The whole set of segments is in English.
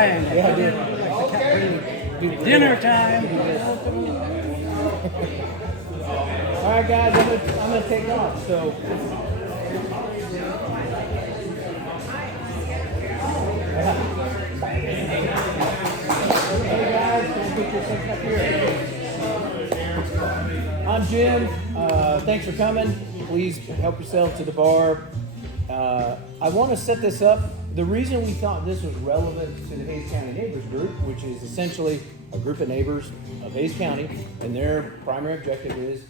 trying. Yeah, Dinner time. All right, guys, I'm gonna take off. So. Hey guys, can you put your things up here? I'm Jim. Thanks for coming. Please help yourself to the bar. I want to set this up. The reason we thought this was relevant to the Hays County Neighbors Group, which is essentially a group of neighbors of Hays County, and their primary objective is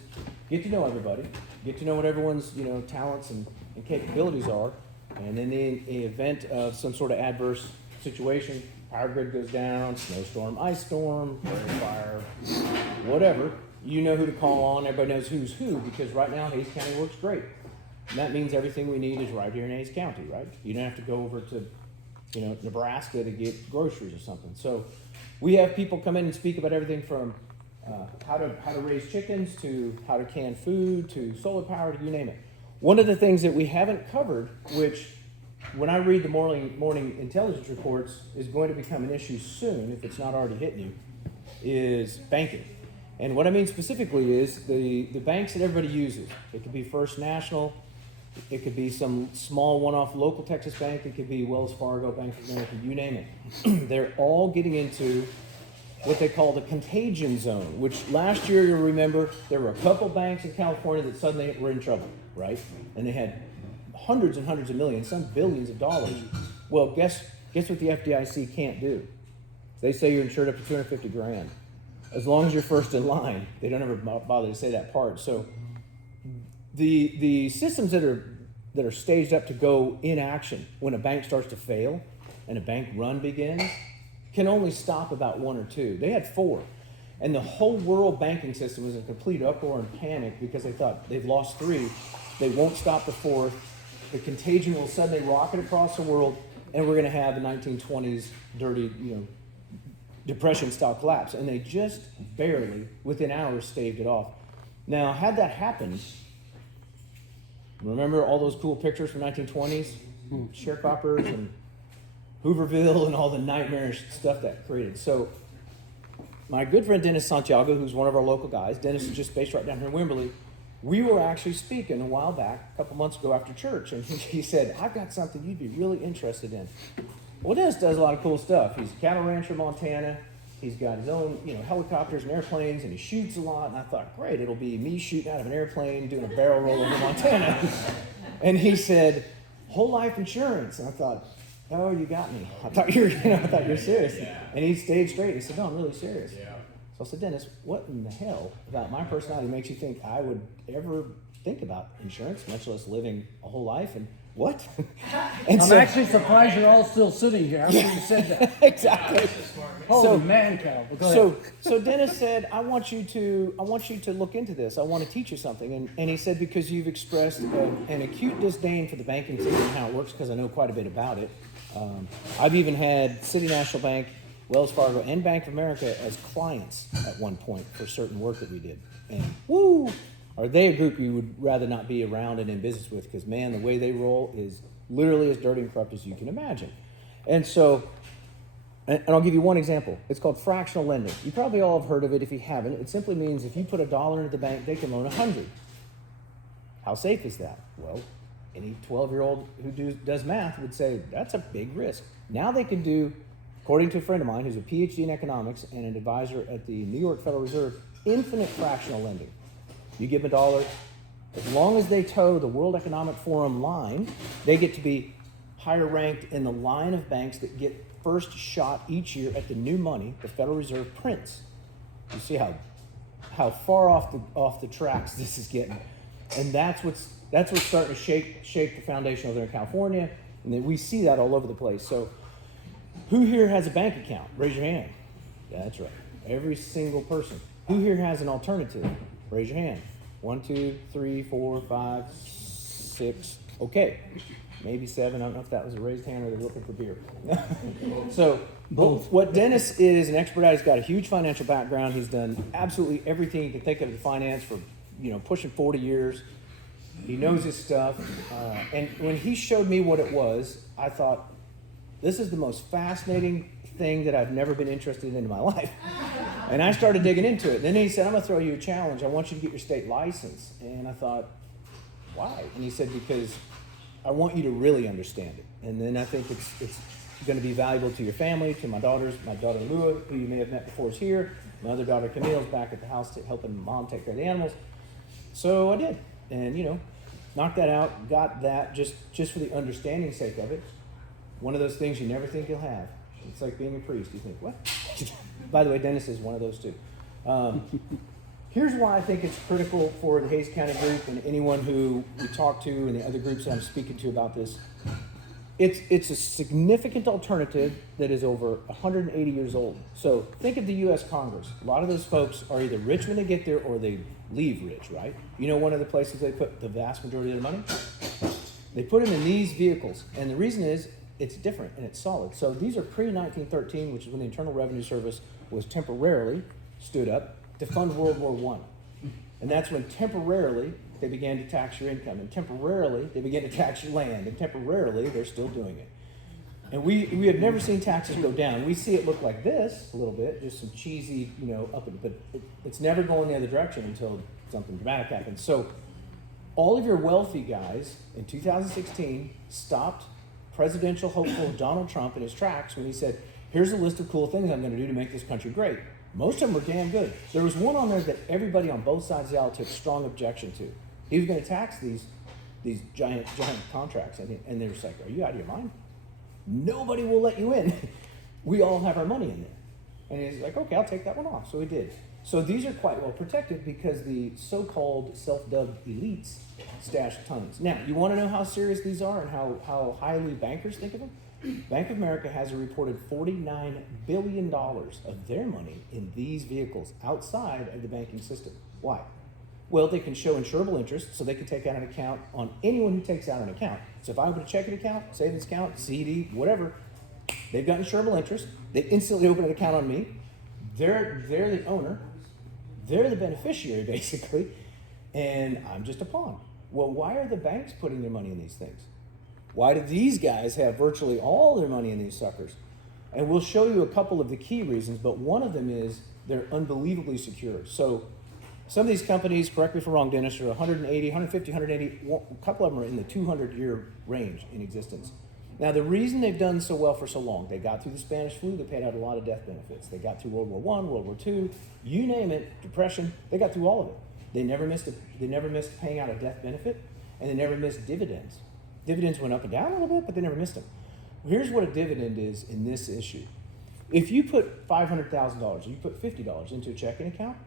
get to know everybody, get to know what everyone's talents and capabilities are, and in the event of some sort of adverse situation, power grid goes down, snowstorm, ice storm, fire, whatever, you know who to call on. Everybody knows who's who, because right now Hays County works great. And that means everything we need is right here in Hays County, right? You don't have to go over to, Nebraska to get groceries or something. So we have people come in and speak about everything from how to raise chickens to how to can food to solar power to you name it. One of the things that we haven't covered, which when I read the morning intelligence reports is going to become an issue soon, if it's not already hitting you, is banking. And what I mean specifically is the banks that everybody uses. It could be First National, it could be some small one-off local Texas bank, it could be Wells Fargo, Bank of America, you name it. They're all getting into what they call the contagion zone, which last year, you'll remember, there were a couple banks in California that suddenly were in trouble, right? And they had hundreds and hundreds of millions, some billions of dollars. Well, guess what the FDIC can't do? They say you're insured up to $250,000. As long as you're first in line, they don't ever bother to say that part. So the systems that are staged up to go in action when a bank starts to fail and a bank run begins can only stop about one or two. They had four. And the whole world banking system was in complete uproar and panic because they thought they've lost three. They won't stop the fourth. The contagion will suddenly rocket across the world, and we're going to have the 1920s dirty, depression-style collapse. And they just barely, within hours, staved it off. Now, had that happened, remember all those cool pictures from 1920s? Sharecroppers and Hooverville and all the nightmarish stuff that created. So my good friend Dennis Santiago, who's one of our local guys, Dennis is just based right down here in Wimberley, we were actually speaking a while back, a couple months ago after church, and he said, I've got something you'd be really interested in. Well, Dennis does a lot of cool stuff. He's a cattle rancher in Montana. He's got his own, helicopters and airplanes, and he shoots a lot. And I thought, great, it'll be me shooting out of an airplane, doing a barrel roll over Montana. And he said, whole life insurance. And I thought, oh, you got me. I thought you were serious. And he stayed straight. He said, no, I'm really serious. Yeah. So I said, Dennis, what in the hell about my personality makes you think I would ever think about insurance, much less living a whole life? And what? And I'm actually surprised you're all still sitting here after you said that. Exactly. Holy man, Cal. So Dennis said, I want you to look into this. I want to teach you something. And he said, because you've expressed an acute disdain for the banking system and how it works, because I know quite a bit about it. I've even had City National Bank, Wells Fargo, and Bank of America as clients at one point for certain work that we did. And are they a group you would rather not be around and in business with? Because, man, the way they roll is literally as dirty and corrupt as you can imagine. And so, and I'll give you one example. It's called fractional lending. You probably all have heard of it. If you haven't, it simply means if you put $1 into the bank, they can loan 100. How safe is that? Well, any 12-year-old who does math would say that's a big risk. Now they can do, according to a friend of mine who's a PhD in economics and an advisor at the New York Federal Reserve, infinite fractional lending. You give them $1, as long as they toe the World Economic Forum line, they get to be higher ranked in the line of banks that get first shot each year at the new money the Federal Reserve prints. You see how far off the tracks this is getting, and that's what's starting to shake the foundation over there in California, and then we see that all over the place. So, who here has a bank account? Raise your hand. Yeah, that's right. Every single person. Who here has an alternative? Raise your hand. 1, 2, 3, 4, 5, 6. Okay. Maybe 7. I don't know if that was a raised hand or they're looking for beer. So both. What Dennis is an expert at, he's got a huge financial background. He's done absolutely everything you can think of in finance for, pushing 40 years. He knows his stuff. And when he showed me what it was, I thought, this is the most fascinating thing that I've never been interested in my life. And I started digging into it. Then he said, I'm going to throw you a challenge. I want you to get your state license. And I thought, why? And he said, because I want you to really understand it. And then I think it's going to be valuable to your family, to my daughters. My daughter Lua, who you may have met before, is here. My other daughter Camille's back at the house helping mom take care of the animals. So I did. And, knocked that out, got that just for the understanding sake of it. One of those things you never think you'll have. It's like being a priest. You think, what? By the way, Dennis is one of those too. Here's why I think it's critical for the Hays County group and anyone who we talk to and the other groups that I'm speaking to about this. It's a significant alternative that is over 180 years old. So think of the U.S. Congress. A lot of those folks are either rich when they get there or they leave rich, right? One of the places they put the vast majority of their money? They put them in these vehicles. And the reason is it's different and it's solid. So these are pre-1913, which is when the Internal Revenue Service was temporarily stood up to fund World War I. And that's when temporarily they began to tax your income, and temporarily they began to tax your land, and temporarily they're still doing it. And we have never seen taxes go down. We see it look like this a little bit, just some cheesy, up, but it's never going the other direction until something dramatic happens. So all of your wealthy guys in 2016 stopped presidential hopeful Donald Trump in his tracks when he said, here's a list of cool things I'm going to do to make this country great. Most of them were damn good. There was one on there that everybody on both sides of the aisle took strong objection to. He was going to tax these giant contracts. And they were like, are you out of your mind? Nobody will let you in. We all have our money in there. And he's like, okay, I'll take that one off. So he did. So these are quite well protected because the so-called self-dubbed elites stash tons. Now, you want to know how serious these are and how highly bankers think of them? Bank of America has a reported $49 billion of their money in these vehicles outside of the banking system. Why? Well, they can show insurable interest, so they can take out an account on anyone who takes out an account. So if I open a checking account, savings account, CD, whatever, they've got insurable interest. They instantly open an account on me. They're the owner. They're the beneficiary, basically, and I'm just a pawn. Well, why are the banks putting their money in these things? Why do these guys have virtually all their money in these suckers? And we'll show you a couple of the key reasons, but one of them is they're unbelievably secure. So some of these companies, correct me if I'm wrong, Dennis, are 180, 150, 180, a couple of them are in the 200-year range in existence. Now, the reason they've done so well for so long, they got through the Spanish flu, they paid out a lot of death benefits. They got through World War I, World War II, you name it, Depression, they got through all of it. They never missed paying out a death benefit, and they never missed dividends. Dividends went up and down a little bit, but they never missed them. Here's what a dividend is in this issue. If you put $500,000 or you put $50 into a checking account,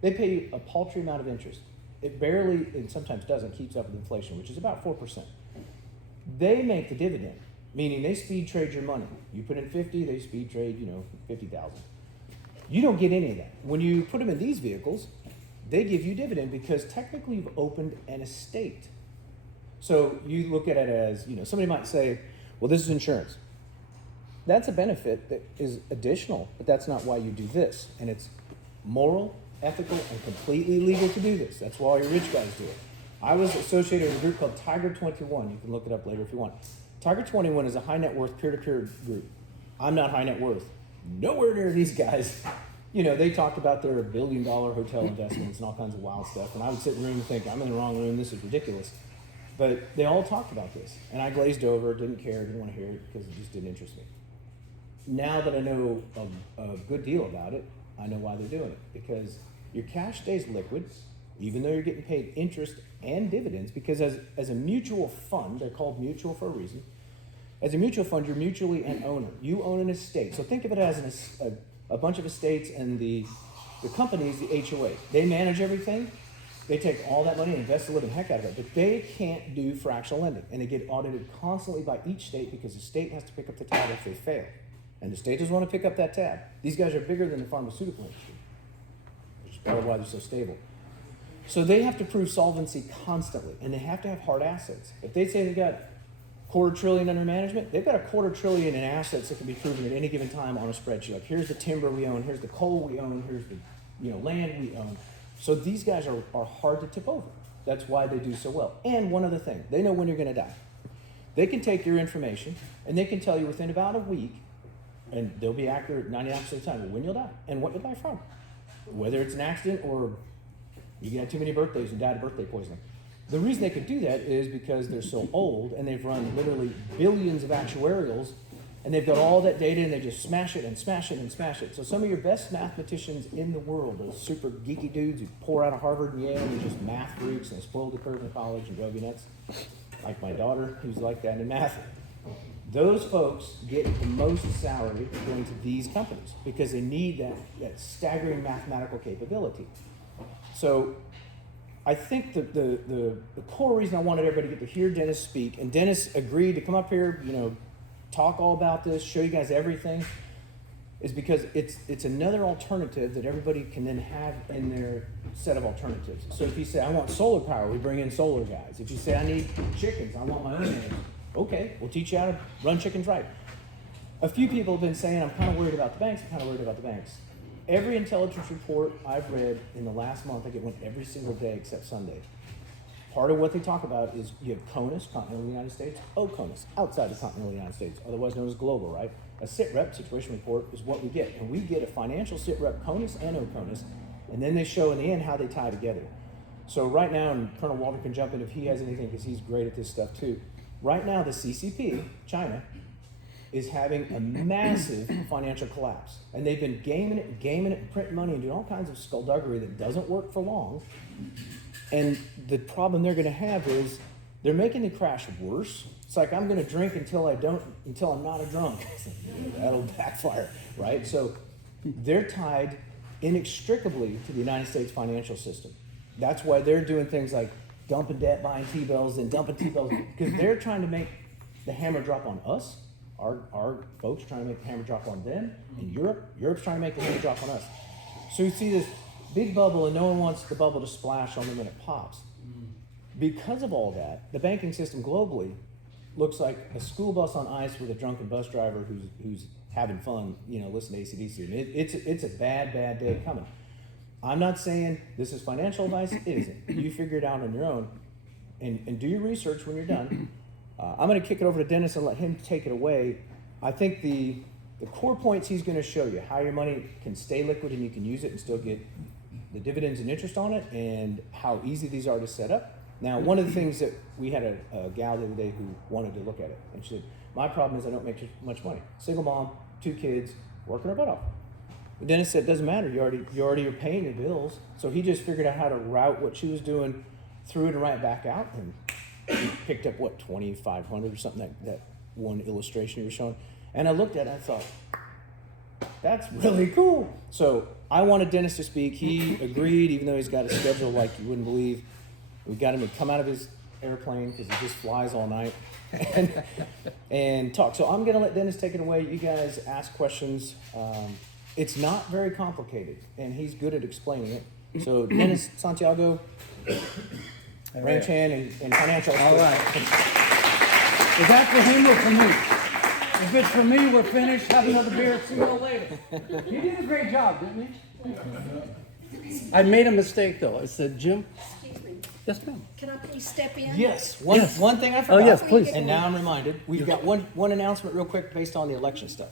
they pay you a paltry amount of interest. It barely, and sometimes doesn't, keeps up with inflation, which is about 4%. They make the dividend, meaning they speed trade your money. You put in 50, they speed trade, 50,000. You don't get any of that. When you put them in these vehicles, they give you dividend because technically you've opened an estate. So you look at it as, somebody might say, well, this is insurance. That's a benefit that is additional, but that's not why you do this. And it's moral, ethical, and completely legal to do this. That's why all your rich guys do it. I was associated with a group called Tiger 21. You can look it up later if you want. Tiger 21 is a high net worth peer-to-peer group. I'm not high net worth. Nowhere near these guys. They talked about their $1 billion hotel investments and all kinds of wild stuff. And I would sit in the room and think, I'm in the wrong room. This is ridiculous. But they all talked about this. And I glazed over, didn't care, didn't want to hear it because it just didn't interest me. Now that I know a good deal about it, I know why they're doing it. Because your cash stays liquid, even though you're getting paid interest and dividends, because as a mutual fund, they're called mutual for a reason. As a mutual fund, you're mutually an owner. You own an estate. So think of it as a bunch of estates, and the companies, the HOA. They manage everything. They take all that money and invest the living heck out of it. But they can't do fractional lending. And they get audited constantly by each state because the state has to pick up the tab if they fail. And the state doesn't want to pick up that tab. These guys are bigger than the pharmaceutical industry, which is part of why they're so stable. So they have to prove solvency constantly, and they have to have hard assets. If they say they got $250 billion under management, they've got $250 billion in assets that can be proven at any given time on a spreadsheet. Like, here's the timber we own, here's the coal we own, here's the land we own. So these guys are hard to tip over. That's why they do so well. And one other thing, they know when you're going to die. They can take your information, and they can tell you within about a week and they'll be accurate 99% of the time when you'll die and what you'll die from. Whether it's an accident or you get too many birthdays and died of birthday poisoning. The reason they could do that is because they're so old and they've run literally billions of actuarials and they've got all that data and they just smash it and smash it and smash it. So some of your best mathematicians in the world, those super geeky dudes who pour out of Harvard and Yale and are just math freaks and spoiled the curve in college and drove you nuts, like my daughter who's like that in math, those folks get the most salary going to these companies because they need that staggering mathematical capability. So I think that the core reason I wanted everybody to get to hear Dennis speak, and Dennis agreed to come up here, talk all about this, show you guys everything, is because it's another alternative that everybody can then have in their set of alternatives. So if you say, I want solar power, we bring in solar guys. If you say, I need chickens, I want my own animals. Okay, we'll teach you how to run chickens right. A few people have been saying, I'm kind of worried about the banks, Every intelligence report I've read in the last month, I get one every single day except Sunday. Part of what they talk about is you have CONUS, Continental United States, OCONUS, outside the Continental United States, otherwise known as global, right? A SITREP, situation report, is what we get. And we get a financial SITREP, CONUS and OCONUS, and then they show in the end how they tie together. So right now, and Colonel Walter can jump in if he has anything because he's great at this stuff too. Right now, the CCP, China, is having a massive financial collapse. And they've been gaming it, printing money, and doing all kinds of skullduggery that doesn't work for long. And the problem they're gonna have is they're making the crash worse. It's like, I'm gonna drink until I'm not a drunk. That'll backfire, right? So they're tied inextricably to the United States financial system. That's why they're doing things like dumping debt, buying T-bills, and dumping T-bills, because they're trying to make the hammer drop on us. Our folks trying to make the hammer drop on them, and Europe's trying to make the hammer drop on us. So you see this big bubble, and no one wants the bubble to splash on them when it pops. Because of all that, the banking system globally looks like a school bus on ice with a drunken bus driver who's having fun, listening to AC/DC. It's a bad day coming. I'm not saying this is financial advice. It isn't. You figure it out on your own, and do your research when you're done. I'm going to kick it over to Dennis and let him take it away. I think the core points he's going to show you, how your money can stay liquid and you can use it and still get the dividends and interest on it, and how easy these are to set up. Now, one of the things that we had a gal the other day who wanted to look at it, and she said, my problem is I don't make much money. Single mom, 2 kids, working her butt off. And Dennis said, it doesn't matter, you already are paying your bills. So he just figured out how to route what she was doing through it and right back out, and he picked up, what, 2,500 or something, that one illustration you were showing. And I looked at it and I thought, that's really cool. So I wanted Dennis to speak. He agreed, even though he's got a schedule like you wouldn't believe. We got him to come out of his airplane because he just flies all night and talk. So I'm going to let Dennis take it away. You guys ask questions. It's not very complicated, and he's good at explaining it. So Dennis Santiago, ranch hand and financial. All right. Is that for him or for me? If it's for me, we're finished. Have another beer. See you all later. You did a great job, didn't you? I made a mistake, though. I said, Jim. Excuse me. Yes, ma'am. Can I please step in? Yes. One thing I forgot. Oh, yes, please. And now I'm reminded. We've got one announcement real quick based on the election stuff.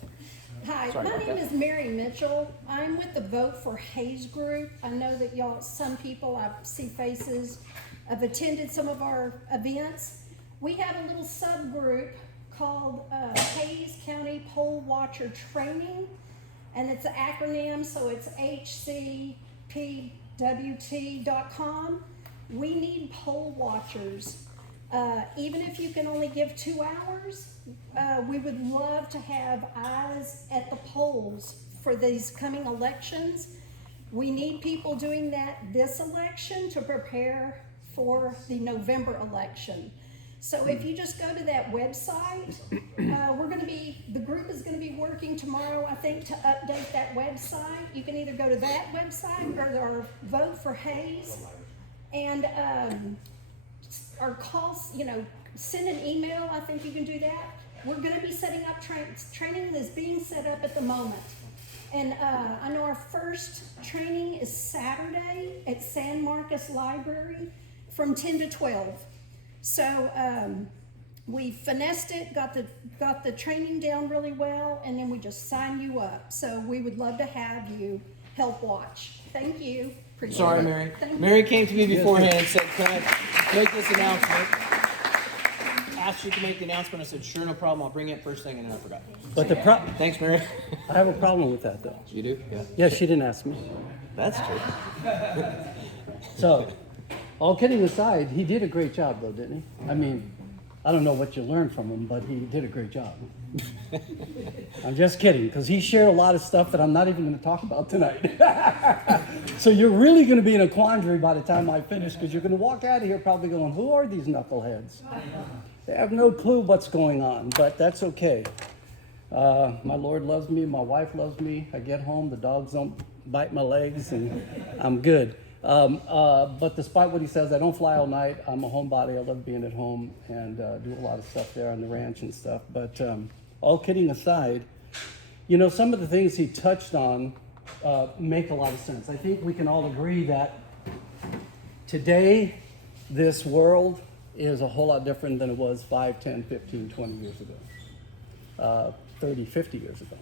Hi, Sorry my about name that. is Mary Mitchell. I'm with the Vote for Hayes group. I know that some people, I see faces, have attended some of our events. We have a little subgroup called Hayes County Poll Watcher Training, and it's an acronym, so it's HCPWT.com. We need poll watchers. Even if you can only give 2 hours, we would love to have eyes at the polls for these coming elections. We need people doing that this election to prepare for the November election. So if you just go to that website, the group is gonna be working tomorrow, I think, to update that website. You can either go to that website or Vote for Hayes, and or call, send an email. I think you can do that. We're gonna be setting up training that's being set up at the moment. And I know our first training is Saturday at San Marcos Library from 10 to 12. So We finessed it, got the training down really well, and then we just sign you up. So we would love to have you help watch. Thank you. Appreciate Sorry, it. Mary. Thank you. Mary came to me beforehand and said, can I make this announcement? Asked you to make the announcement. I said, sure, no problem. I'll bring it first thing, and then I forgot. But Thanks, Mary. I have a problem with that, though. You do? Yeah. Yeah, she didn't ask me. That's true. So, all kidding aside, he did a great job, though, didn't he? I mean, I don't know what you learned from him, but he did a great job. I'm just kidding, because he shared a lot of stuff that I'm not even going to talk about tonight. So you're really going to be in a quandary by the time I finish, because you're going to walk out of here probably going, who are these knuckleheads? They have no clue what's going on, but that's okay. My Lord loves me, my wife loves me. I get home, the dogs don't bite my legs, and I'm good. But despite what he says, I don't fly all night. I'm a homebody. I love being at home and do a lot of stuff there on the ranch and stuff. But all kidding aside, some of the things he touched on make a lot of sense. I think we can all agree that today, this world is a whole lot different than it was 5, 10, 15, 20 years ago, 30, 50 years ago.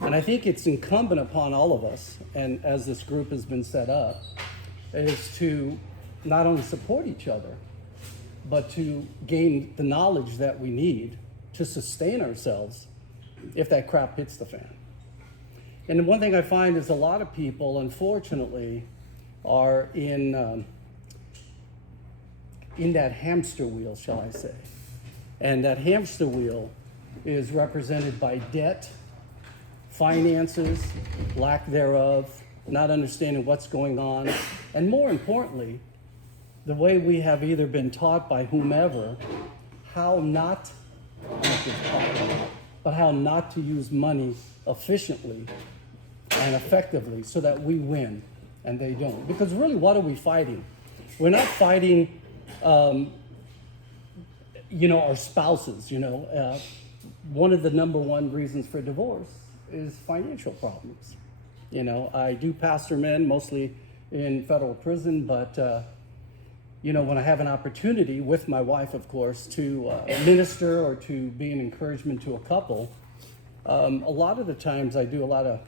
And I think it's incumbent upon all of us, and as this group has been set up, is to not only support each other, but to gain the knowledge that we need to sustain ourselves if that crap hits the fan. And the one thing I find is a lot of people, unfortunately, are in that hamster wheel, shall I say. And that hamster wheel is represented by debt, finances, lack thereof, not understanding what's going on, and more importantly, the way we have either been taught by whomever how not just taught, but how not to use money efficiently and effectively so that we win and they don't. Because really, what are we fighting? We're not fighting, our spouses. One of the number one reasons for divorce is financial problems. I do pastor men, mostly in federal prison, but when I have an opportunity with my wife, of course, to minister or to be an encouragement to a couple, a lot of the times I do a lot of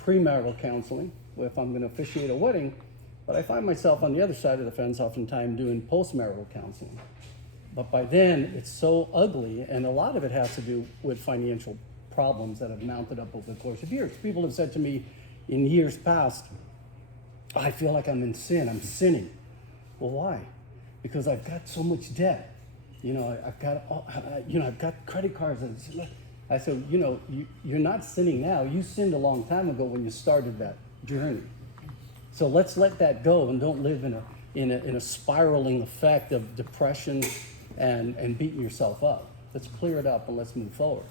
premarital counseling if I'm going to officiate a wedding, but I find myself on the other side of the fence oftentimes doing postmarital counseling. But by then, it's so ugly, and a lot of it has to do with financial problems that have mounted up over the course of years. People have said to me in years past, I feel like I'm in sin, I'm sinning. Well, why? Because I've got so much debt. I've got credit cards. I said, you're not sinning now. You sinned a long time ago when you started that journey. So let's let that go and don't live in a spiraling effect of depression and beating yourself up. Let's clear it up and let's move forward.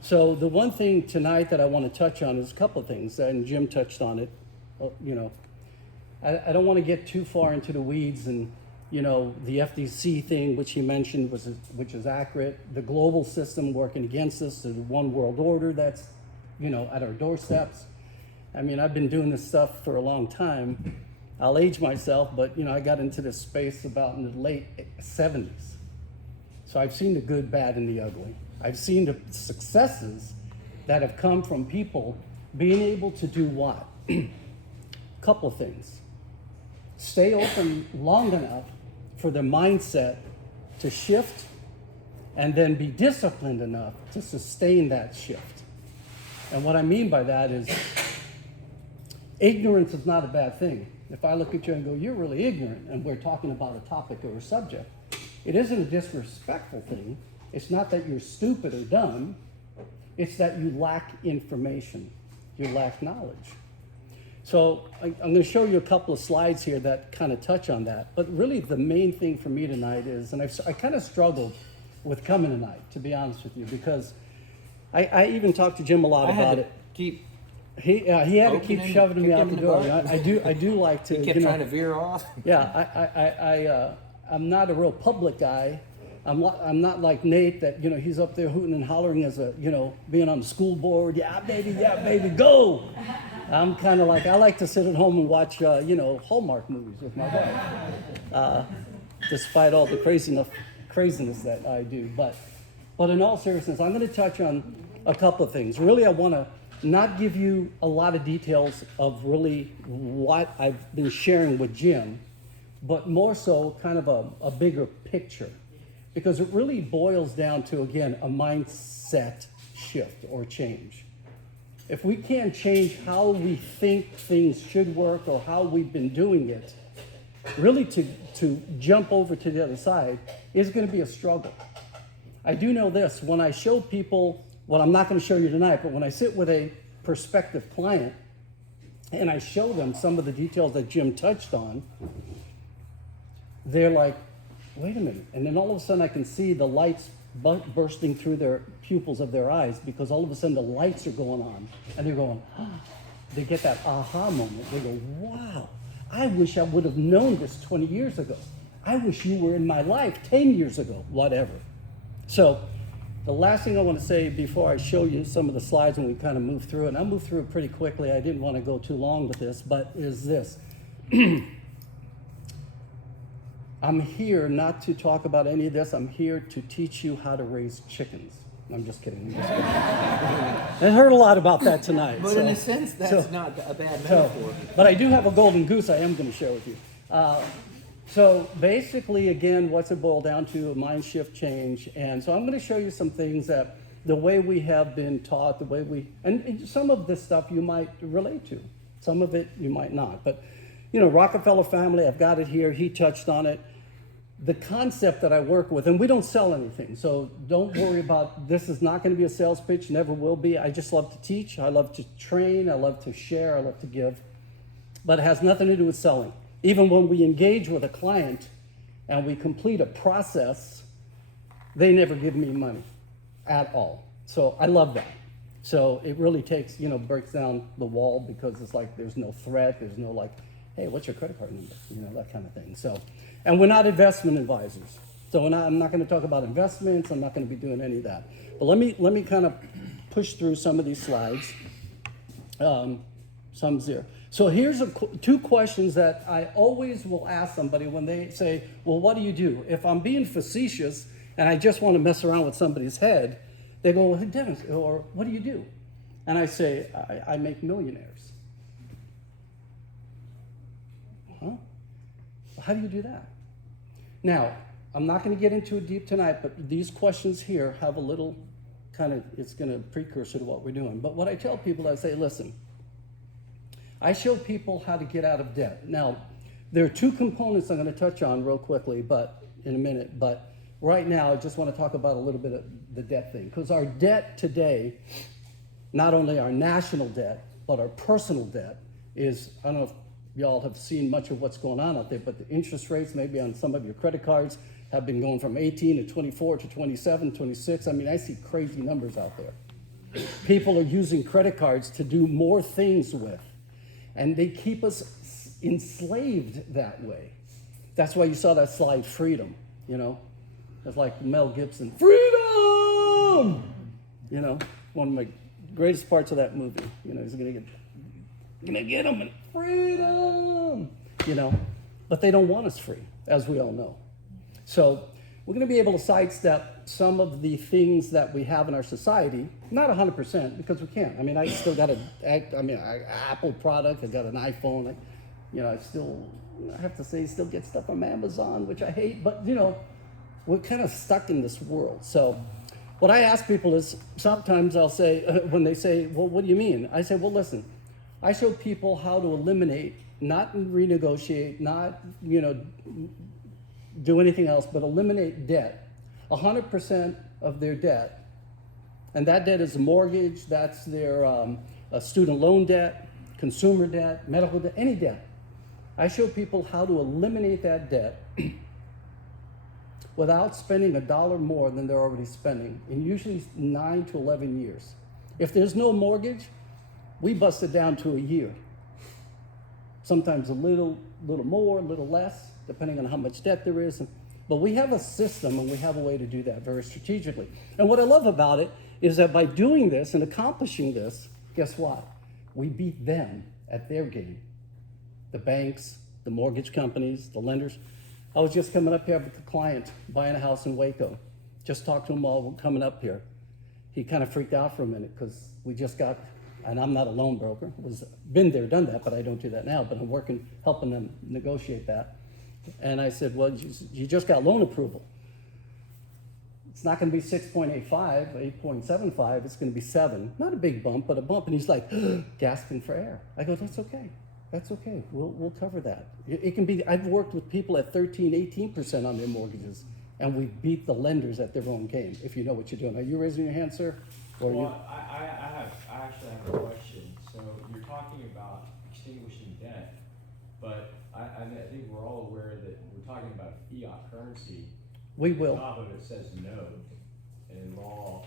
So the one thing tonight that I want to touch on is a couple of things, and Jim touched on it. I don't want to get too far into the weeds and, the FDC thing, which he mentioned, which is accurate. The global system working against us, the one world order that's, at our doorsteps. I mean, I've been doing this stuff for a long time. I'll age myself, but, I got into this space about in the late 70s. So I've seen the good, bad, and the ugly. I've seen the successes that have come from people being able to do what? Couple of things. Stay open long enough for their mindset to shift and then be disciplined enough to sustain that shift. And what I mean by that is ignorance is not a bad thing. If I look at you and go, you're really ignorant, and we're talking about a topic or a subject, it isn't a disrespectful thing. It's not that you're stupid or dumb. It's that you lack information. You lack knowledge. So I'm going to show you a couple of slides here that kind of touch on that. But really the main thing for me tonight is, and I kind of struggled with coming tonight, to be honest with you, because I even talked to Jim a lot about it. He had to keep shoving me out the door. I do like to. He kept trying to veer off. Yeah, I'm not a real public guy. I'm not like Nate that, he's up there hooting and hollering as a, being on the school board. Yeah, baby, go. I'm kind of like, I like to sit at home and watch, Hallmark movies with my wife. Despite all the crazy craziness that I do. But in all seriousness, I'm going to touch on a couple of things. Really, I want to not give you a lot of details of really what I've been sharing with Jim, but more so kind of a bigger picture, because it really boils down to, again, a mindset shift or change. If we can't change how we think things should work or how we've been doing it, really to jump over to the other side is going to be a struggle. I do know this, when I show people, well, I'm not going to show you tonight, but when I sit with a prospective client and I show them some of the details that Jim touched on, they're like, wait a minute. And then all of a sudden I can see the lights bursting through their pupils of their eyes, because all of a sudden the lights are going on and they're going, oh. They get that aha moment. They go, wow, I wish I would have known this 20 years ago. I wish you were in my life 10 years ago, whatever. So the last thing I want to say before I show you some of the slides and we kind of move through it, and I'll move through it pretty quickly. I didn't want to go too long with this, but is this. I'm here not to talk about any of this. I'm here to teach you how to raise chickens. I'm just kidding. I heard a lot about that tonight. But in a sense, that's not a bad metaphor. But I do have a golden goose I am going to share with you. So basically, again, what's it boiled down to? A mind shift change. And so I'm going to show you some things that the way we have been taught, the way and some of this stuff you might relate to. Some of it you might not. But, you know, Rockefeller family, I've got it here. He touched on it. The concept that I work with, and we don't sell anything, so don't worry about, this is not going to be a sales pitch, never will be. I just love to teach, I love to train, I love to share, I love to give, but it has nothing to do with selling. Even when we engage with a client and we complete a process, they never give me money at all. So I love that. So it really takes, breaks down the wall, because it's like there's no threat, there's no like, hey, what's your credit card number? That kind of thing. So, and we're not investment advisors. So I'm not going to talk about investments. I'm not going to be doing any of that. But let me kind of push through some of these slides. Some's there. So here's two questions that I always will ask somebody when they say, well, what do you do? If I'm being facetious and I just want to mess around with somebody's head, they go, well, Dennis, or what do you do? And I say, I make millionaires. Huh? How do you do that? Now, I'm not going to get into it deep tonight, but these questions here have a little kind of, it's going to precursor to what we're doing. But what I tell people, I say, listen, I show people how to get out of debt. Now, there are two components I'm going to touch on real quickly, but in a minute. But right now, I just want to talk about a little bit of the debt thing. Because our debt today, not only our national debt, but our personal debt is, I don't know if y'all have seen much of what's going on out there, but the interest rates maybe on some of your credit cards have been going from 18 to 24 to 27, 26. I mean, I see crazy numbers out there. People are using credit cards to do more things with, and they keep us enslaved that way. That's why you saw that slide, freedom, It's like Mel Gibson, freedom! One of my greatest parts of that movie. He's gonna get them and freedom, but they don't want us free, as we all know. So we're going to be able to sidestep some of the things that we have in our society, not 100%, because we can't. I mean, I still got an Apple product, I got an iPhone, I have to say, still get stuff from Amazon, which I hate, but we're kind of stuck in this world. So what I ask people is, sometimes I'll say, when they say, well, what do you mean? I say, well, listen, I show people how to eliminate, not renegotiate, not, do anything else, but eliminate debt, 100% of their debt. And that debt is a mortgage, that's their student loan debt, consumer debt, medical debt, any debt. I show people how to eliminate that debt without spending $1 more than they're already spending in usually 9 to 11 years. If there's no mortgage, we bust it down to a year. Sometimes a little more, a little less, depending on how much debt there is. But we have a system and we have a way to do that very strategically. And what I love about it is that by doing this and accomplishing this, guess what? We beat them at their game. The banks, the mortgage companies, the lenders. I was just coming up here with a client buying a house in Waco. Just talked to him while coming up here. He kind of freaked out for a minute because we just got, and I'm not a loan broker, been there, done that, but I don't do that now, but I'm working, helping them negotiate that. And I said, well, you just got loan approval. It's not going to be 6.85, 8.75, it's going to be 7. Not a big bump, but a bump. And he's like, gasping for air. I go, that's okay. That's okay. We'll cover that. It can be, I've worked with people at 13, 18% on their mortgages, and we beat the lenders at their own game, if you know what you're doing. Are you raising your hand, sir? Or Well, I actually have a question. So you're talking about extinguishing debt, but I think we're all aware that we're talking about fiat currency. We will. On top of it says note, and in law,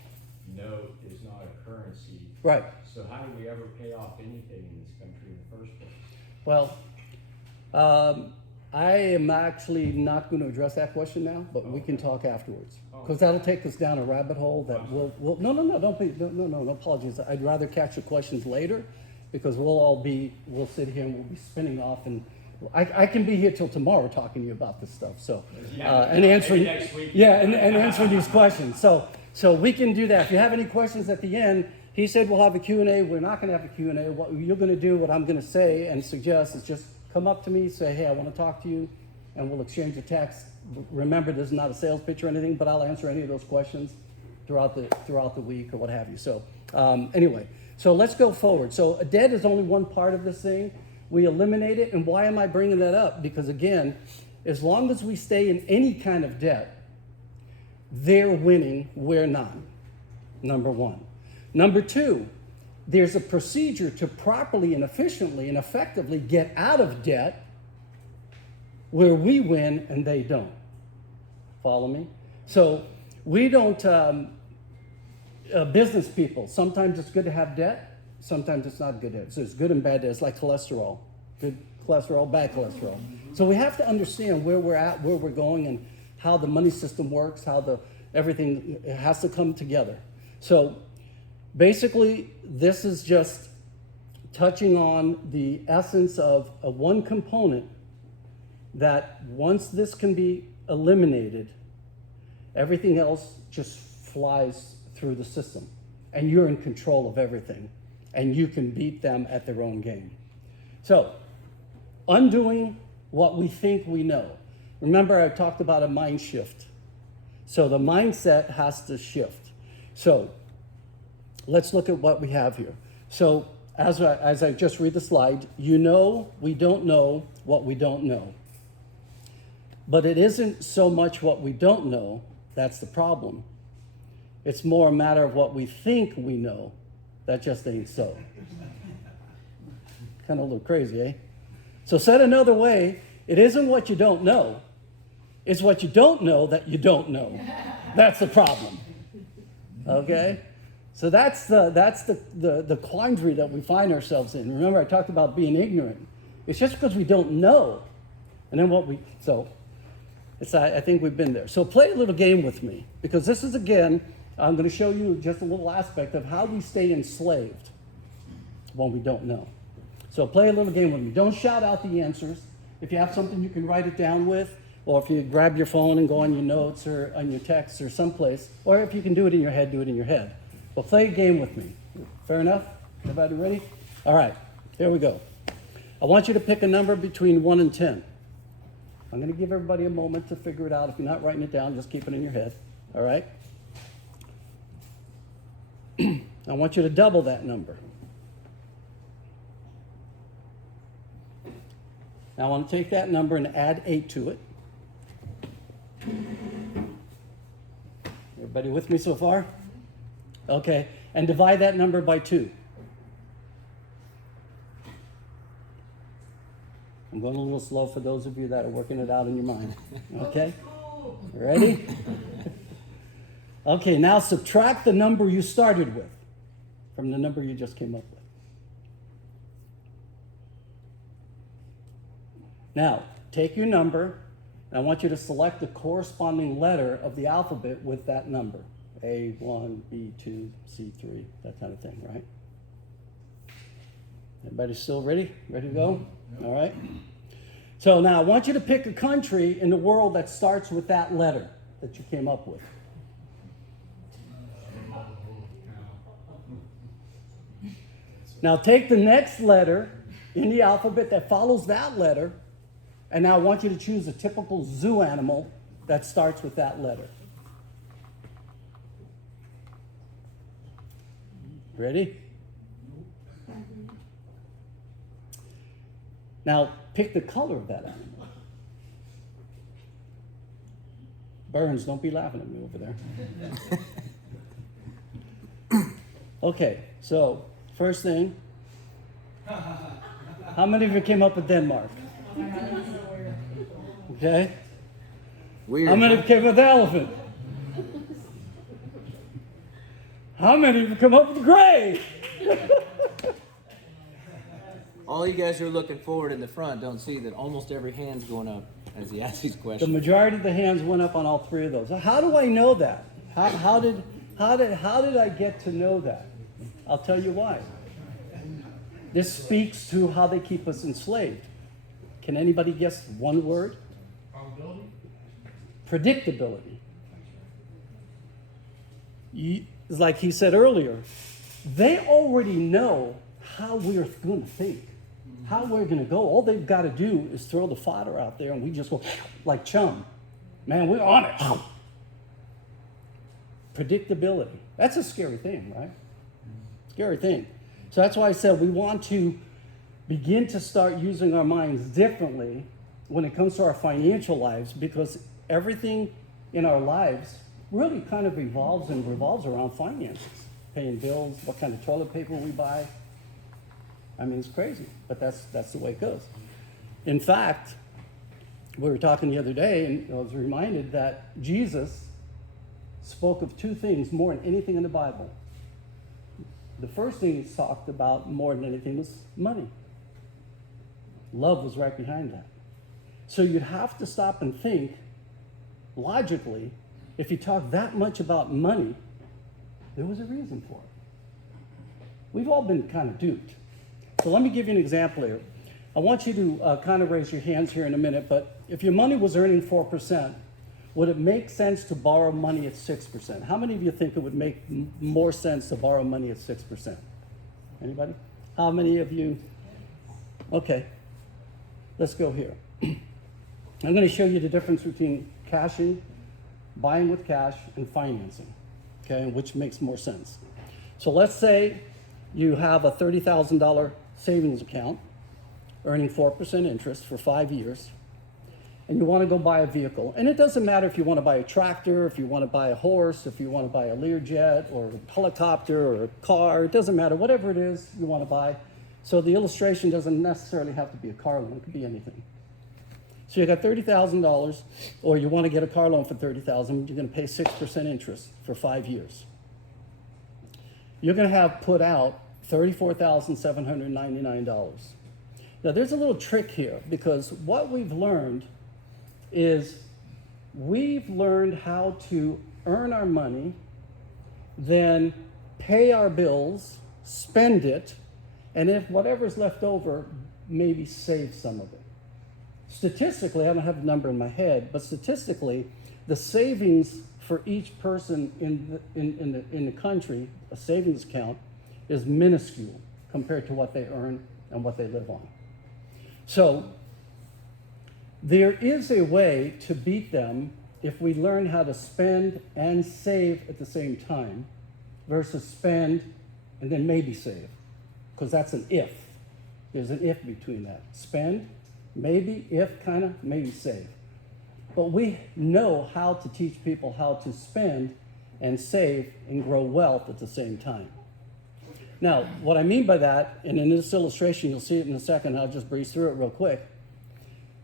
note is not a currency. Right. So how do we ever pay off anything in this country in the first place? Well, I am actually not going to address that question now, but we can talk afterwards. Because that'll take us down a rabbit hole that we'll no apologies. I'd rather catch the questions later, because we'll sit here and we'll be spinning off, and I can be here till tomorrow talking to you about this stuff. So, and answering, and answering these questions. So we can do that. If you have any questions at the end, he said we'll have a Q&A. We're not going to have a Q&A. What you're going to do, what I'm going to say and suggest, is just come up to me, say, hey, I want to talk to you, and we'll exchange a text. Remember, this is not a sales pitch or anything, but I'll answer any of those questions throughout the week or what have you. So anyway, so let's go forward. So a debt is only one part of this thing. We eliminate it, and why am I bringing that up? Because again, as long as we stay in any kind of debt, they're winning, we're not, number one. Number two, there's a procedure to properly and efficiently and effectively get out of debt where we win and they don't. Follow me? So we don't, business people, sometimes it's good to have debt, sometimes it's not good debt. So it's good and bad debt. It's like cholesterol. Good cholesterol, bad cholesterol. So we have to understand where we're at, where we're going, and how the money system works, how everything has to come together. So basically, this is just touching on the essence of one component that once this can be eliminated, everything else just flies through the system, and you're in control of everything, and you can beat them at their own game. So, undoing what we think we know. Remember, I talked about a mind shift. So the mindset has to shift. So let's look at what we have here. So as I just read the slide, you know we don't know what we don't know. But it isn't so much what we don't know that's the problem. It's more a matter of what we think we know that just ain't so. Kind of a little crazy, eh? So said another way, it isn't what you don't know. It's what you don't know that you don't know. That's the problem. Okay? So that's the quandary that we find ourselves in. Remember, I talked about being ignorant. It's just because we don't know. And then I think we've been there. So play a little game with me, because this is, again, I'm going to show you just a little aspect of how we stay enslaved when we don't know. So play a little game with me. Don't shout out the answers. If you have something you can write it down with, or if you grab your phone and go on your notes or on your texts or someplace, or if you can do it in your head, do it in your head. But play a game with me. Fair enough? Everybody ready? All right, here we go. I want you to pick a number between 1 and 10. I'm going to give everybody a moment to figure it out. If you're not writing it down, just keep it in your head. All right? I want you to double that number. Now I want to take that number and add 8 to it. Everybody with me so far? Okay, and divide that number by 2. I'm going a little slow for those of you that are working it out in your mind. Okay? Ready? Okay, now subtract the number you started with from the number you just came up with. Now, take your number, and I want you to select the corresponding letter of the alphabet with that number. A1, B2, C3, that kind of thing, right? Everybody still ready? Ready to go? All right. So now I want you to pick a country in the world that starts with that letter that you came up with. Now take the next letter in the alphabet that follows that letter, and now I want you to choose a typical zoo animal that starts with that letter. Ready? Now pick the color of that animal. Burns, don't be laughing at me over there. Okay, so first thing, how many of you came up with Denmark? Okay. Weird. How many came up with elephant? How many of you come up with gray? All you guys who are looking forward in the front don't see that almost every hand's going up as he asks these The questions. majority of the hands went up on all three of those. How do I know that? How did I get to know that? I'll tell you why. This speaks to how they keep us enslaved. Can anybody guess one word? Probability? Predictability. It's like he said earlier, they already know how we're going to think, how we're going to go. All they've got to do is throw the fodder out there and we just go like chum. Man, we're on it. Predictability. That's a scary thing, right? Scary thing. So that's why I said we want to begin to start using our minds differently when it comes to our financial lives, because everything in our lives really kind of evolves and revolves around finances. Paying bills, what kind of toilet paper we buy. I mean, it's crazy, but that's the way it goes. In fact, we were talking the other day, and I was reminded that Jesus spoke of two things more than anything in the Bible. The first thing he talked about more than anything was money. Love was right behind that. So you'd have to stop and think logically, if you talk that much about money, there was a reason for it. We've all been kind of duped. So let me give you an example here. I want you to kind of raise your hands here in a minute, but if your money was earning 4%, would it make sense to borrow money at 6%? How many of you think it would make more sense to borrow money at 6%? Anybody? How many of you? Okay, let's go here. I'm going to show you the difference between cashing, buying with cash, and financing, okay, which makes more sense. So let's say you have a $30,000 savings account earning 4% interest for 5 years, and you want to go buy a vehicle. And it doesn't matter if you want to buy a tractor, if you want to buy a horse, if you want to buy a Learjet or a helicopter or a car, it doesn't matter, whatever it is you want to buy. So the illustration doesn't necessarily have to be a car loan, it could be anything. So you got $30,000, or you want to get a car loan for $30,000, you're going to pay 6% interest for 5 years. You're going to have put out $34,799. Now there's a little trick here, because what we've learned is we've learned how to earn our money, then pay our bills, spend it, and if whatever's left over, maybe save some of it. Statistically, I don't have the number in my head, but statistically, the savings for each person in the country, a savings account, is minuscule compared to what they earn and what they live on. So there is a way to beat them if we learn how to spend and save at the same time versus spend and then maybe save, because that's an if. There's an if between that. Spend, maybe, if, kind of, maybe save. But we know how to teach people how to spend and save and grow wealth at the same time. Now, what I mean by that, and in this illustration, you'll see it in a second, I'll just breeze through it real quick.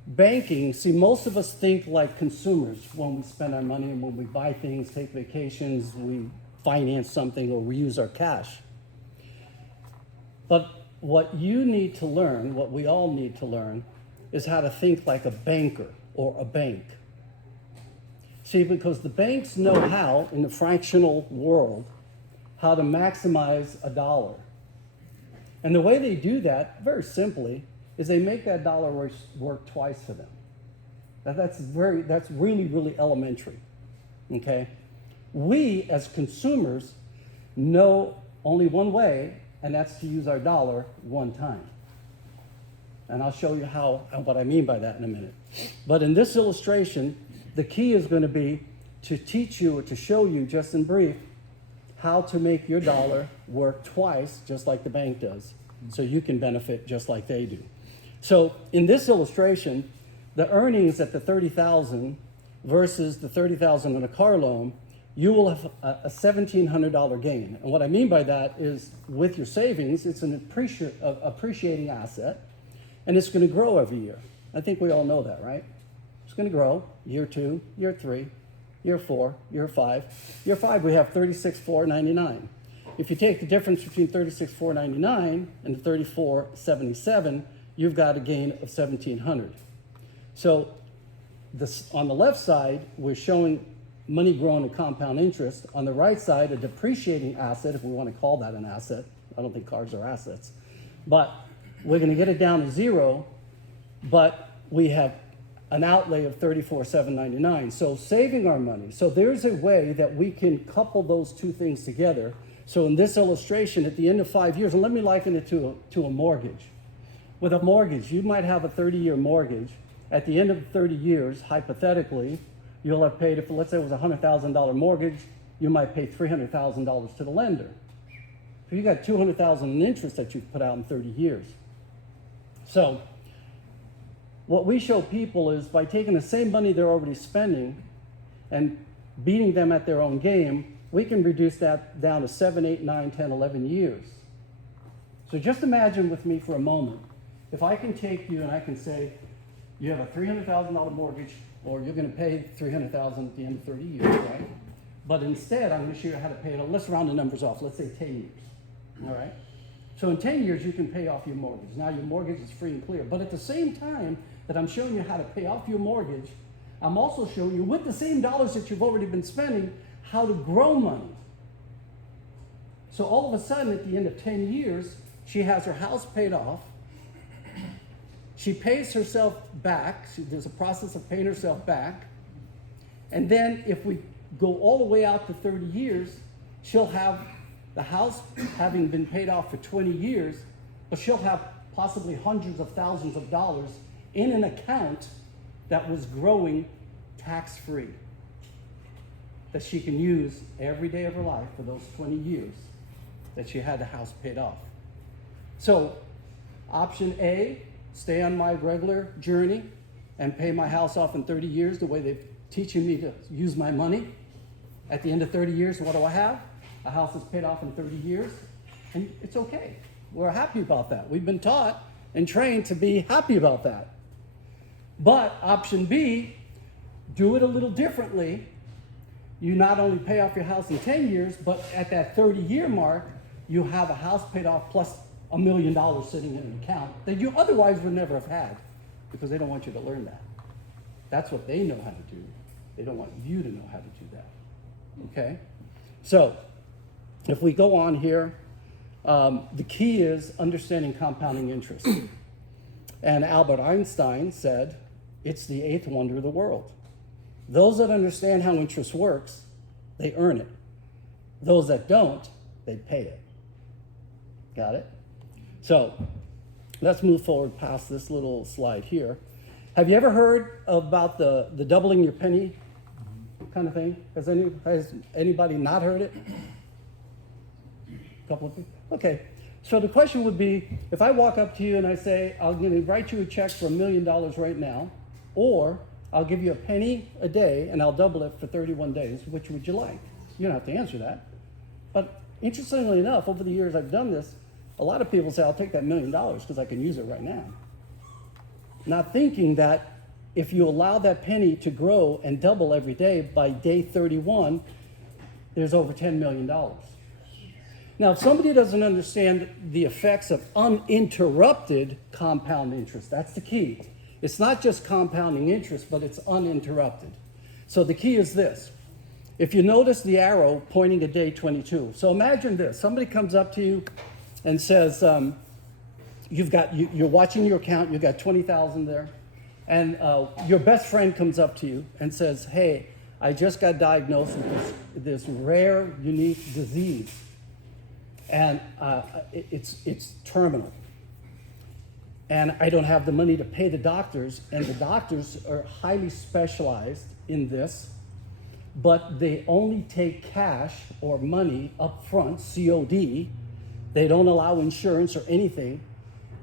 Banking, see, most of us think like consumers when we spend our money and when we buy things, take vacations, we finance something, or we use our cash. But what you need to learn, what we all need to learn, is how to think like a banker or a bank. See, because the banks know how, in the fractional world, how to maximize a dollar. And the way they do that, very simply, is they make that dollar work twice for them. That's really, really elementary, okay? We, as consumers, know only one way, and that's to use our dollar one time. And I'll show you what I mean by that in a minute. But in this illustration, the key is going to be to teach you or to show you, just in brief, how to make your dollar work twice, just like the bank does, so you can benefit just like they do. So in this illustration, the earnings at the $30,000 versus the $30,000 on a car loan, you will have a $1,700 gain. And what I mean by that is, with your savings, it's an appreciating asset, and it's going to grow every year. I think we all know that, right? It's going to grow year 2, year 3, year 4, year 5. Year 5, we have $36,499. If you take the difference between $36,499 and the $34,777, you've got a gain of $1,700. So on the left side, we're showing money growing at compound interest. On the right side, a depreciating asset, if we want to call that an asset. I don't think cars are assets. But we're going to get it down to 0, but we have an outlay of $34,799. So saving our money. So there's a way that we can couple those two things together. So in this illustration, at the end of 5 years, and let me liken it to a mortgage. With a mortgage, you might have a 30-year mortgage. At the end of 30 years, hypothetically, you'll have paid, if let's say it was a $100,000 mortgage, you might pay $300,000 to the lender. So you got $200,000 in interest that you've put out in 30 years. So what we show people is, by taking the same money they're already spending and beating them at their own game, we can reduce that down to 7, 8, 9, 10, 11 years. So just imagine with me for a moment, if I can take you and I can say, you have a $300,000 mortgage, or you're going to pay $300,000 at the end of 30 years, right? But instead, I'm going to show you how to pay it. Let's round the numbers off. Let's say 10 years, all right? So in 10 years, you can pay off your mortgage. Now your mortgage is free and clear. But at the same time that I'm showing you how to pay off your mortgage, I'm also showing you, with the same dollars that you've already been spending, how to grow money. So all of a sudden, at the end of 10 years, she has her house paid off. She pays herself back. There's a process of paying herself back. And then if we go all the way out to 30 years, she'll have the house having been paid off for 20 years, but she'll have possibly hundreds of thousands of dollars in an account that was growing tax-free, that she can use every day of her life for those 20 years that she had the house paid off. So option A, stay on my regular journey and pay my house off in 30 years the way they're teaching me to use my money. At the end of 30 years, what do I have? A house that's paid off in 30 years, and it's okay. We're happy about that. We've been taught and trained to be happy about that. But option B, do it a little differently. You not only pay off your house in 10 years, but at that 30-year mark, you have a house paid off plus $1 million sitting in an account that you otherwise would never have had, because they don't want you to learn that. That's what they know how to do. They don't want you to know how to do that. Okay? So, if we go on here, the key is understanding compounding interest. And Albert Einstein said, it's the 8th wonder of the world. Those that understand how interest works, they earn it. Those that don't, they pay it. Got it? So, let's move forward past this little slide here. Have you ever heard about the doubling your penny kind of thing? Has anybody not heard it? A couple of people? Okay. So the question would be, if I walk up to you and I say, I'm going to write you a check for $1 million right now, or I'll give you a penny a day and I'll double it for 31 days, which would you like? You don't have to answer that. But interestingly enough, over the years I've done this, a lot of people say, I'll take that $1 million because I can use it right now. Not thinking that if you allow that penny to grow and double every day, by day 31, there's over $10 million. Now, if somebody doesn't understand the effects of uninterrupted compound interest, that's the key. It's not just compounding interest, but it's uninterrupted. So the key is this. If you notice the arrow pointing at day 22, so imagine this. Somebody comes up to you and says, you're watching your account, you've got 20,000 there, and your best friend comes up to you and says, hey, I just got diagnosed with this rare, unique disease, and it's terminal. And I don't have the money to pay the doctors, and the doctors are highly specialized in this, but they only take cash or money up front, COD. They don't allow insurance or anything,